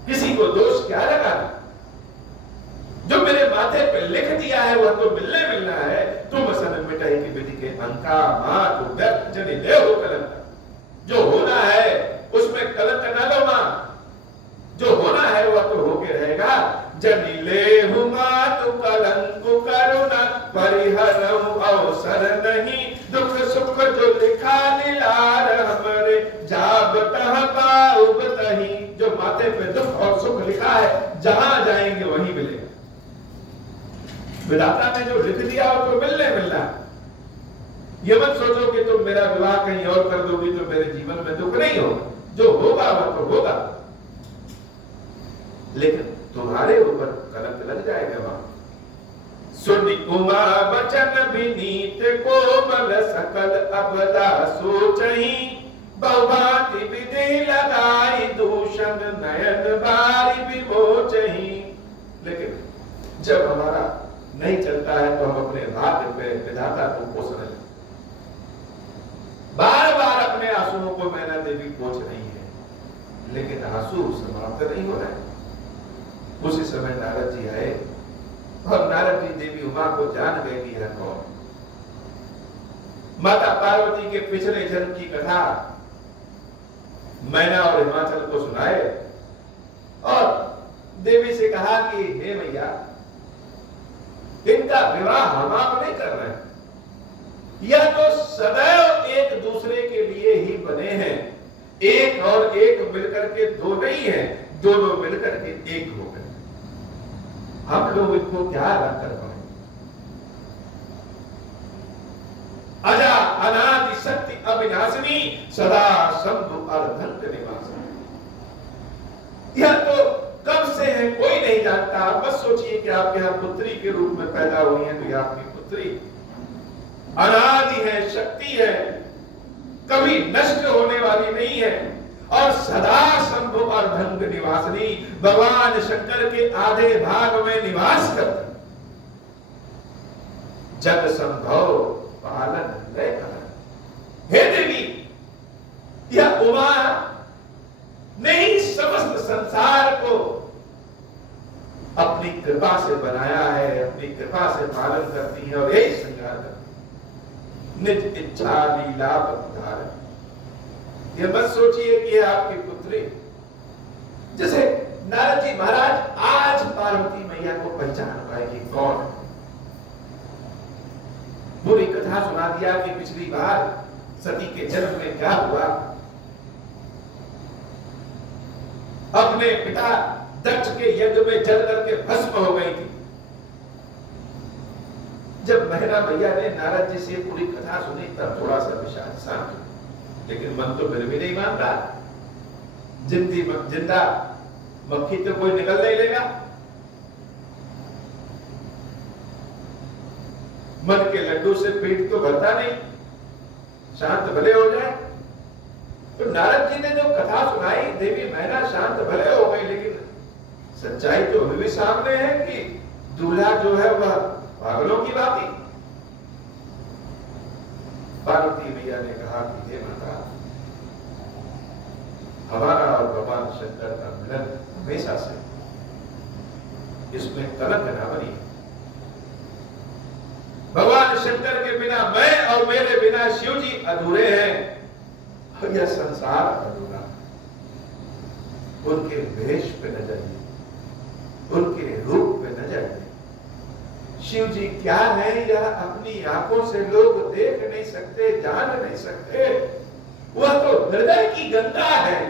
किसी को दोष क्या लगाना। जो मेरे माथे पे लिख दिया है वह तो मिलना है। तुम सन मिटाई की विधि के अंका, मां तो व्यर्थ जनि ले हो कलंक। जो होना है उसमें कलंक ना लो मां, जो होना है वह तो होके रहेगा। जनि ले हुमा तो कलंक करुणा, परिहरऊ अवसर नहीं, दुख सुख जो लिखा लीलार हमरे, जाबतः पाउब तही। जो माथे पे दुख और सुख लिखा है जहां जाएंगे वहीं मिलेगा। विधाता ने जो लिख दिया वो तो मिलना। ये मत सोचो कि तुम मेरा विवाह कहीं और कर दोगी तो मेरे जीवन में दुख नहीं होगा, जो होगा वह तो होगा, लेकिन तुम्हारे ऊपर कलंक लग जाएगा। वहां सुनी उमा बचन विनीत को बल सकल अबला सोचही, बहुभांति विधि लगाई दूषण नयन बारी विमोचही। लेकिन जब हमारा नहीं चलता है तो हम अपने भाग्य पे विधाता को कोसने लगते, बार बार अपने आंसुओं को मैना देवी पोंछ रही है, लेकिन आंसू समाप्त नहीं हो रहे। उसी समय नारद जी आए और नारद जी देवी उमा को जान गए कि यह कौन। माता पार्वती के पिछले जन्म की कथा मैना और हिमाचल को सुनाए और देवी से कहा कि हे मैया, इनका विवाह हम आप नहीं कर रहे हैं, यह तो सदैव एक दूसरे के लिए ही बने हैं। एक और एक मिलकर के दो नहीं है, दोनों मिलकर के एक हो गए। हम लोग इनको क्या अलग कर पाएंगे। अजा अनादि शक्ति अविनाशिनी, सदा शंभु अर्धंत निवासिनी। यह तो कब से है कोई नहीं जानता। आप बस सोचिए कि आपके यहां पुत्री के रूप में पैदा हुई है तो यह आपकी पुत्री अनादि है, शक्ति है, कभी नष्ट होने वाली नहीं है और सदा शंभु और भंग निवासिनी। भगवान शंकर के आधे भाग में निवास करते, जग संभव पालन लय कर। हे देवी, यह उमा ने ही समस्त संसार को अपनी कृपा से बनाया है, अपनी कृपा से पालन करती है और यही श्रृंगार करती है। निज इच्छा लीला बधार। ये मत सोचिए कि यह आपकी पुत्री। जैसे नारद जी महाराज आज पार्वती मैया को पहचान पाएगी कौन। पूरी कथा सुना दिया कि पिछली बार सती के जन्म में क्या हुआ। अपने पिता दक्ष के यज्ञ में जल करके भस्म हो गई थी। जब मैना मैया ने नारद जी से पूरी कथा सुनी तब थोड़ा सा विषाद शांत, लेकिन मन तो फिर भी नहीं मानता। जिंदा मक्खी तो कोई निकल नहीं लेगा। मन के लड्डू से पेट तो भरता नहीं, शांत भले हो जाए। तो नारद जी ने जो कथा सुनाई, देवी मैना शांत भले हो गई, लेकिन सच्चाई तो अभी भी सामने है कि दूल्हा जो है वह पागलों की बात ही। पार्वती मैया ने कहा कि हे माता, हमारा और भगवान शंकर का मिलन हमेशा से, इसमें कलंक ना बनी। भगवान शंकर के बिना मैं और मेरे बिना शिव जी अधूरे हैं और यह संसार अधूरा। उनके वेश पे न जाइए, उनके रूप पे न जाइए। शिव जी क्या है यह अपनी आंखों से लोग देख नहीं सकते, जान नहीं सकते। वह तो हृदय की गंगा है,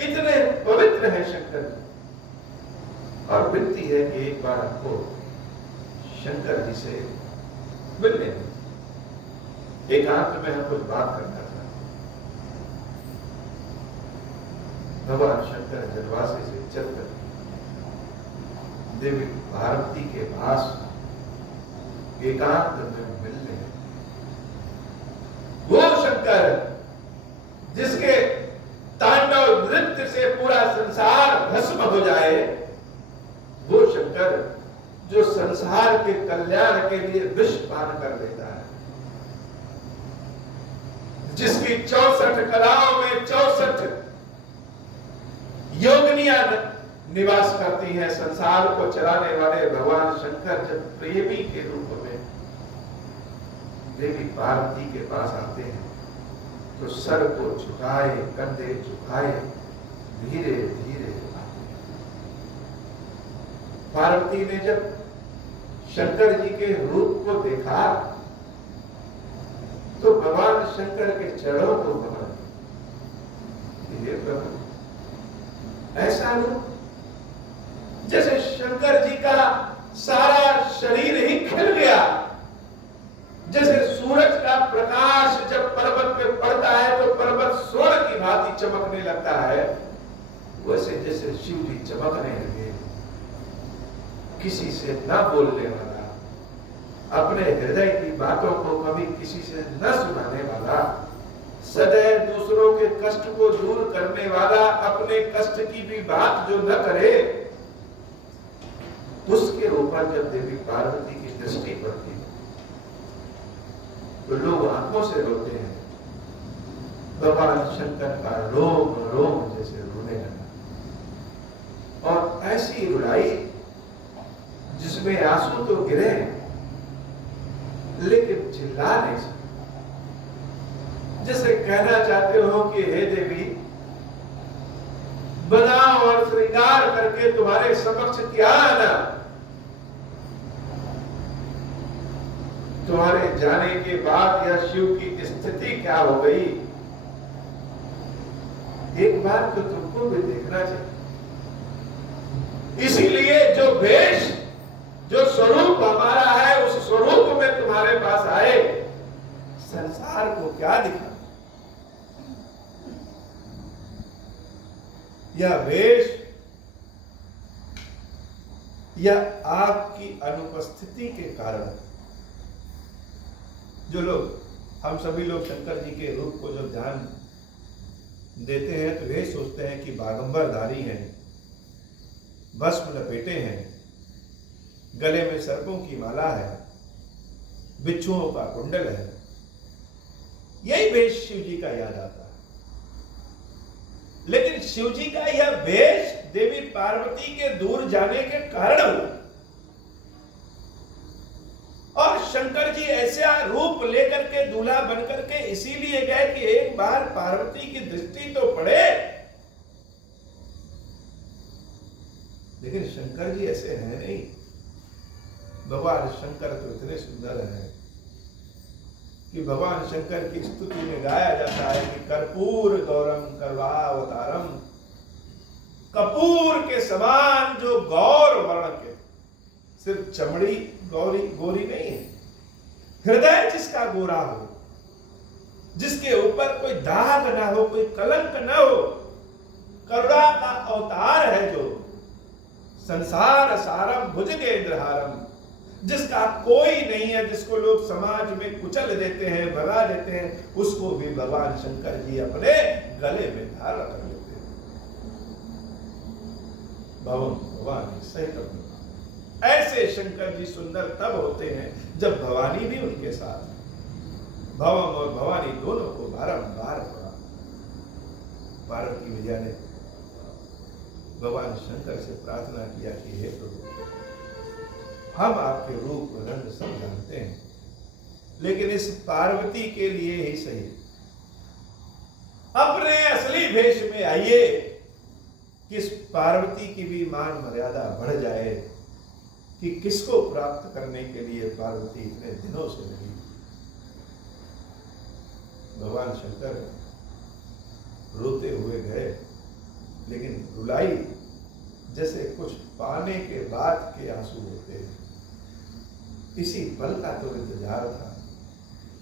इतने पवित्र है शंकर जी। और विनती है कि एक बार आपको शंकर जी से मिलने दें। एकांत में हम कुछ बात करना चाहते हैं। भगवान शंकर जनवासी से चलकर देवी पार्वती के पास एकांत में मिलने, वो शंकर जिसके तांडव नृत्य से पूरा संसार भस्म हो जाए, वो शंकर जो संसार के कल्याण के लिए विष पान कर लेता है, जिसकी 64 कलाओं में 64 योगिनियां निवास करती हैं। संसार को चलाने वाले भगवान शंकर जब प्रेमी के रूप में देवी पार्वती के पास आते हैं तो सर को झुकाए, कंधे झुकाए, धीरे धीरे आते हैं। पार्वती ने जब शंकर जी के रूप को देखा तो भगवान शंकर के चरणों को नमन किया। प्रभु, ऐसा रूप जैसे शंकर जी का सारा शरीर ही खिल गया, जैसे सूरज का प्रकाश जब पर्वत पे पड़ता है तो पर्वत स्वर्ण की भांति चमकने लगता है, वैसे जैसे शिव जी चमकने लगे। किसी से न बोलने वाला, अपने हृदय की बातों को कभी किसी से न सुनाने वाला, सदैव दूसरों के कष्ट को दूर करने वाला, अपने कष्ट की भी बात जो न करे, उसके ऊपर जब देवी पार्वती की दृष्टि पड़ती है तो लोग आंखों से रोते हैं। भगवान शंकर का रोम रोम जैसे रोने लगा, और ऐसी रुलाई जिसमें आंसू तो गिरे लेकिन चिल्ला नहीं सके। जैसे कहना चाहते हो कि हे देवी, बना और श्रृंगार करके तुम्हारे समक्ष क्या आना, तुम्हारे जाने के बाद या शिव की स्थिति क्या हो गई, एक बार तो तुमको भी देखना चाहिए। इसीलिए जो वेश, जो स्वरूप हमारा है, उस स्वरूप में तुम्हारे पास आए, संसार को क्या दिखा। यह वेश यह आपकी अनुपस्थिति के कारण, जो लोग, हम सभी लोग शंकर जी के रूप को जब ध्यान देते हैं तो वे सोचते हैं कि बागंबरधारी हैं, भस्म लपेटे हैं, गले में सर्पों की माला है, बिच्छुओं का कुंडल है। यही वेश शिव जी का याद आता है। लेकिन शिव जी का यह वेश देवी पार्वती के दूर जाने के कारण हुआ, और शंकर जी ऐसा रूप लेकर के दूल्हा बनकर के इसीलिए गए कि एक बार पार्वती की दृष्टि तो पड़े। लेकिन शंकर जी ऐसे हैं नहीं। भगवान शंकर तो इतने सुंदर हैं कि भगवान शंकर की स्तुति में गाया जाता है कि कर्पूर गौरम करवावतारम, कपूर के समान जो गौर वर्ण के, सिर्फ चमड़ी गोरी नहीं है, हृदय जिसका गोरा हो, जिसके ऊपर कोई दाग ना हो, कोई कलंक ना हो, करुणा का अवतार है जो संसार सारम भुजगेंद्रहारम, जिसका कोई नहीं है, जिसको लोग समाज में कुचल देते हैं, भगा देते हैं, उसको भी भगवान शंकर जी अपने गले में धारण कर लेते हैं। भवानी सहित ऐसे शंकर जी सुंदर तब होते हैं जब भवानी भी उनके साथ है। भवम और भवानी दोनों को बारंबार पड़ा। पार्वती मैया ने भगवान शंकर से प्रार्थना किया कि हे प्रभु, हम आपके रूप रंग सब जानते हैं, लेकिन इस पार्वती के लिए ही सही अपने असली भेष में आइए कि इस पार्वती की भी मान मर्यादा बढ़ जाए कि किसको प्राप्त करने के लिए पार्वती इतने दिनों से लगी। भगवान शंकर रोते हुए गए, लेकिन रुलाई जैसे कुछ पाने के बाद के आंसू होते हैं। इसी पल का तो इंतजार था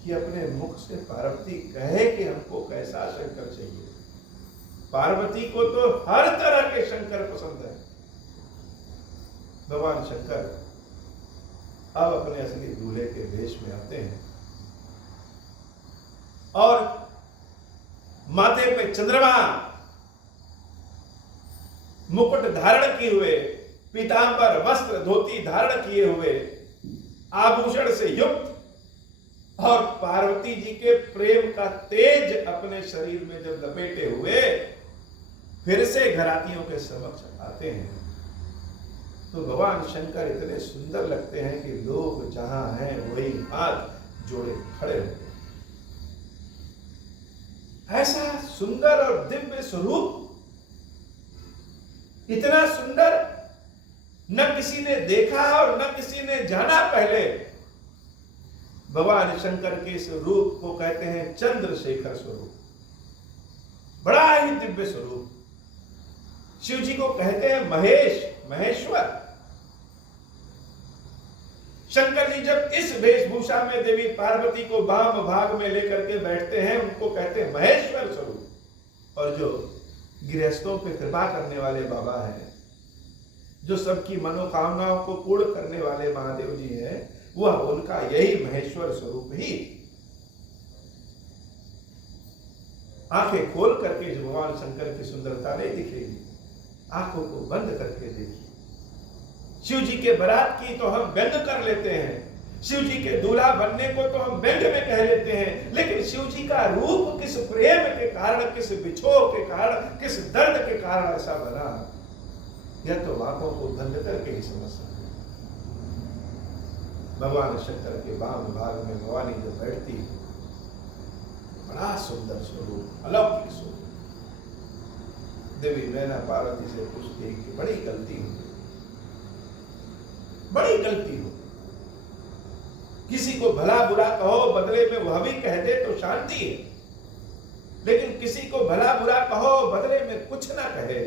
कि अपने मुख से पार्वती कहे कि हमको कैसा शंकर चाहिए। पार्वती को तो हर तरह के शंकर पसंद है। भगवान शंकर अब अपने असली दूल्हे के वेश में आते हैं और माथे पे चंद्रमा मुकुट धारण किए हुए, पीतांबर वस्त्र धोती धारण किए हुए, आभूषण से युक्त और पार्वती जी के प्रेम का तेज अपने शरीर में जब लपेटे हुए फिर से घरातियों के समक्ष आते हैं तो भगवान शंकर इतने सुंदर लगते हैं कि लोग जहां हैं वही हाथ जोड़े खड़े होते हैं। ऐसा सुंदर और दिव्य स्वरूप, इतना सुंदर न किसी ने देखा और न किसी ने जाना पहले। भगवान शंकर के इस रूप को कहते हैं चंद्रशेखर स्वरूप, बड़ा ही दिव्य स्वरूप। शिव जी को कहते हैं महेश, महेश्वर। शंकर जी जब इस वेशभूषा में देवी पार्वती को वाम भाग में लेकर के बैठते हैं, उनको कहते हैं महेश्वर स्वरूप। और जो गृहस्थों पे कृपा करने वाले बाबा हैं, जो सबकी मनोकामनाओं को पूर्ण करने वाले महादेव जी हैं, वह उनका यही महेश्वर स्वरूप ही। आंखें खोल करके भगवान शंकर की सुंदरता नहीं दिखेगी, आंखों को बंद करके देखिए। शिव जी के बारात की तो हम व्यंग कर लेते हैं, शिव जी के दूल्हा बनने को तो हम व्यंग में कह लेते हैं, लेकिन शिव जी का रूप किस प्रेम के कारण, किस बिछोह के कारण, किस दर्द के कारण ऐसा बना, यह तो आंखों को बंद करके ही समझ सकते हैं। भगवान शंकर के वाम भाग में भवानी जब बैठती है, बड़ा सुंदर स्वरूप, अलौकिक स्वरूप। देवी मैना पार्वती से पूछती है कि बड़ी गलती हो, बड़ी गलती हो, किसी को भला बुरा कहो, बदले में वह भी कह दे तो शांति है, लेकिन किसी को भला बुरा कहो, बदले में कुछ ना कहे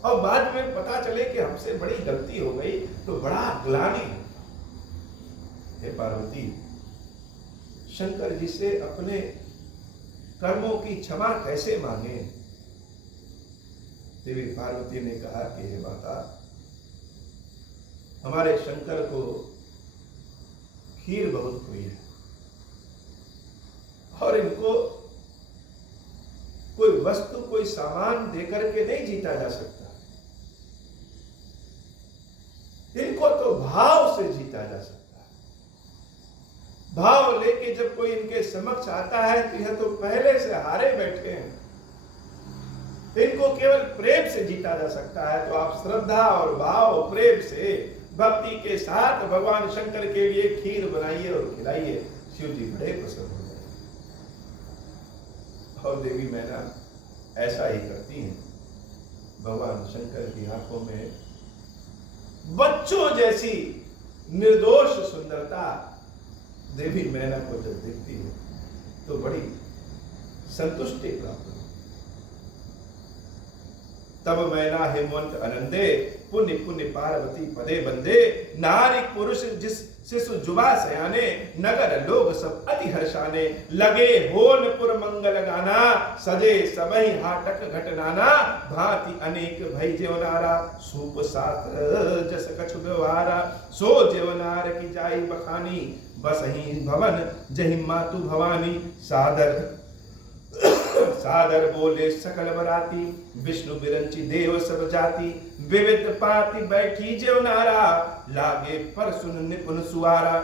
और बाद में पता चले कि हमसे बड़ी गलती हो गई तो बड़ा ग्लानि है। हे पार्वती, शंकर जी से अपने कर्मों की क्षमा कैसे मांगे? देवी पार्वती ने कहा कि हे माता, हमारे शंकर को खीर बहुत प्रिय है और इनको कोई वस्तु, कोई सामान देकर के नहीं जीता जा सकता, इनको तो भाव से जीता जा सकता है। भाव लेके जब कोई इनके समक्ष आता है तो यह तो पहले से हारे बैठे हैं, इनको केवल प्रेम से जीता जा सकता है। तो आप श्रद्धा और भाव प्रेम से भक्ति के साथ भगवान शंकर के लिए खीर बनाइए और खिलाइए, शिव जी बड़े प्रसन्न हो जाएंगे। और देवी मैना ऐसा ही करती हैं। भगवान शंकर की आंखों में बच्चों जैसी निर्दोष सुंदरता देवी मैना को जब दिखती है तो बड़ी संतुष्टि प्राप्त होती। तब मैना हेमवंत आनंदे पुण्य पुण्य पार्वती पदे बंदे, नारी पुरुष जिस शिशु जुबा सयाने, नगर लोग सब अति हर्षाने, लगे होनपुर मंगल गाना, सजे सबहि हाटक घटनाना, भांति अनेक भई जेवनारा, सूप शास्त्र जस कछु व्यवहारा, सो जेवनार की जाई बखानी, बसही भवन जहि मातु भवानी, सादर सादर बोले सकल बराती, विष्णु बिरंची देव सब जाति, विविध पाति बैठी जेव नारा, लागे पर सुन निपुण सुआरा,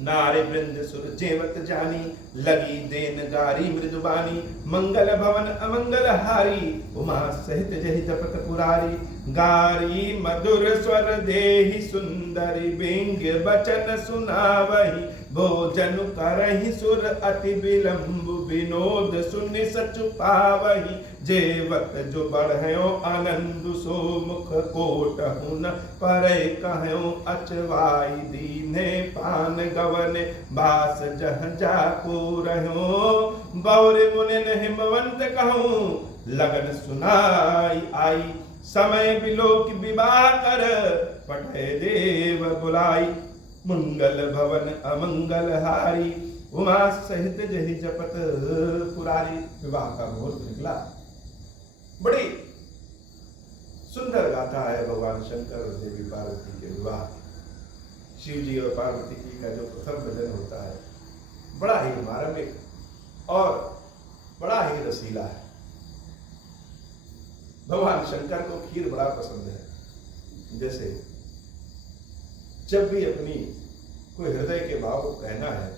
नारे वृंद सुर जेवत जानी, लगी देन गारी मृदुबानी, मंगल भवन अमंगल हारी, उमा सहित जहि जपत पुरारी, गारी मधुर स्वर देहि सुंदरी, बिंग बचन सुनावही, भोजन करहि सुर अति विलंब, विनोद सुनि सचु पावही, जेवत जो बढ़यो आनंद, सो मुख कोटहु न परै कहयो, अचवाई दीने पान गवन, बास जह जाको रहो, बौर मुनिन हिमवंत कहूँ, लगन सुनाई आई, समय बिलोक विवाह कर, पठे देव बुलाई, मंगल भवन अमंगल हारी, उमा सहित जहि जपत पुरारी। विवाह का मुहूर्त निकला। बड़ी सुंदर गाथा है भगवान शंकर और देवी पार्वती के विवाह। शिव जी और पार्वती जी का जो प्रथम भजन होता है, बड़ा ही मार्मिक और बड़ा ही रसीला है। भगवान शंकर को खीर बड़ा पसंद है। जैसे जब भी अपनी कोई हृदय के भाव को कहना है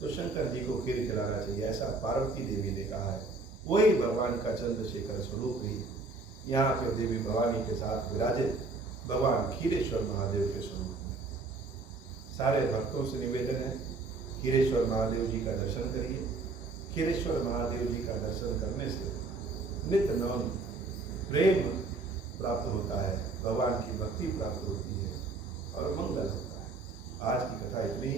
तो शंकर जी को खीर खिलाना चाहिए, ऐसा पार्वती देवी ने कहा है। वही भगवान का चंद्रशेखर स्वरूप ही यहाँ पे देवी भवानी के साथ विराजित भगवान खीरेश्वर महादेव के स्वरूप में। सारे भक्तों से निवेदन है, खीरेश्वर महादेव जी का दर्शन करिए। खीरेश्वर महादेव जी का दर्शन करने से नित्य नौन प्रेम प्राप्त होता है, भगवान की भक्ति प्राप्त होती है और मंगल होता है। आज की कथा इतनी।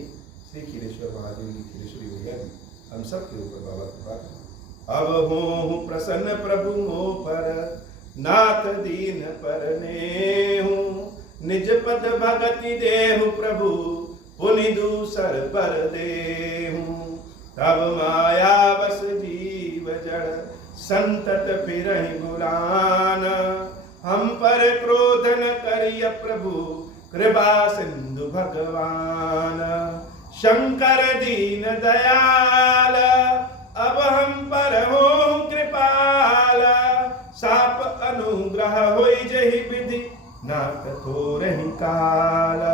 श्री खीरेश्वर महादेव जी खीरेश्वरी भैया जी हम सब के ऊपर बाबा कृपा करें। अब हो प्रसन्न प्रभु मोह पर, नाथ दीन पर नेहूं, निज पद भगति देहु प्रभु, पुनि दूसर पर देहूं। तब माया बस जीव जड़, संतत फिरहि बुलान, हम पर क्रोध न करिय प्रभु, कृपा सिंधु भगवान। शंकर दीन दयाल, अब हम पर हो कृपाल, साप अनुग्रह होई जहि विधि, नाथ थोरहि काल।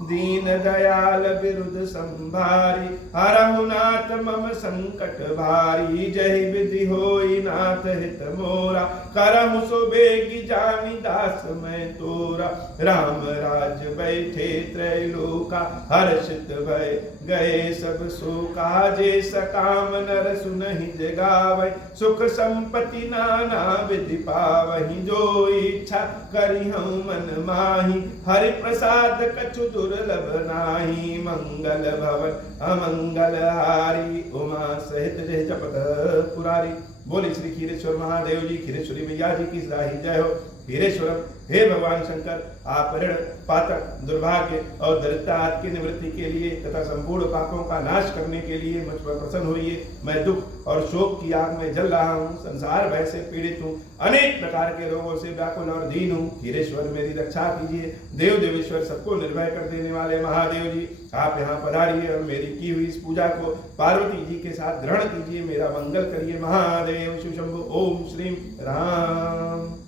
दीन दयाल विरुद्ध संभारी, हरहु नाथ मम संकट भारी। जहि विधि होई नाथ हित मोरा, करहु सो बेगी जानी दास मैं तोरा। राम राज बैठे त्रैलोका, हर्षित भय गए सब शोका। जे सकाम नर सुनहि जगावै, सुख संपत्ति नाना विधि पावहि। जो इच्छा करिहु मन माही, हरि प्रसाद कछु दुर्लभ नाही। मंगल भवन अमंगल हारी, उमा सहित जय जपत पुरारी। बोले श्री खीरेश्वर महादेव जी खीरेश्वरी मैया जी की सदाही जय हो। खीरेश्वरम, हे भगवान शंकर, आप ऋण पातक दुर्भाग्य और दरिद्रता की निवृत्ति के लिए तथा संपूर्ण पापों का नाश करने के लिए मुझ पर प्रसन्न होइए। मैं दुख और शोक की आग में जल रहा हूँ, संसार भय से पीड़ित हूँ, अनेक प्रकार के रोगों से व्याकुल और दीन हूँ। खीरेश्वर मेरी रक्षा कीजिए। देव देवेश्वर सबको निर्भय कर देने वाले महादेव जी, आप यहाँ पधारिए और मेरी की हुई इस पूजा को पार्वती जी के साथ ग्रहण कीजिए। मेरा मंगल करिए। महादेव शिव शंभु। ओम श्रीम राम।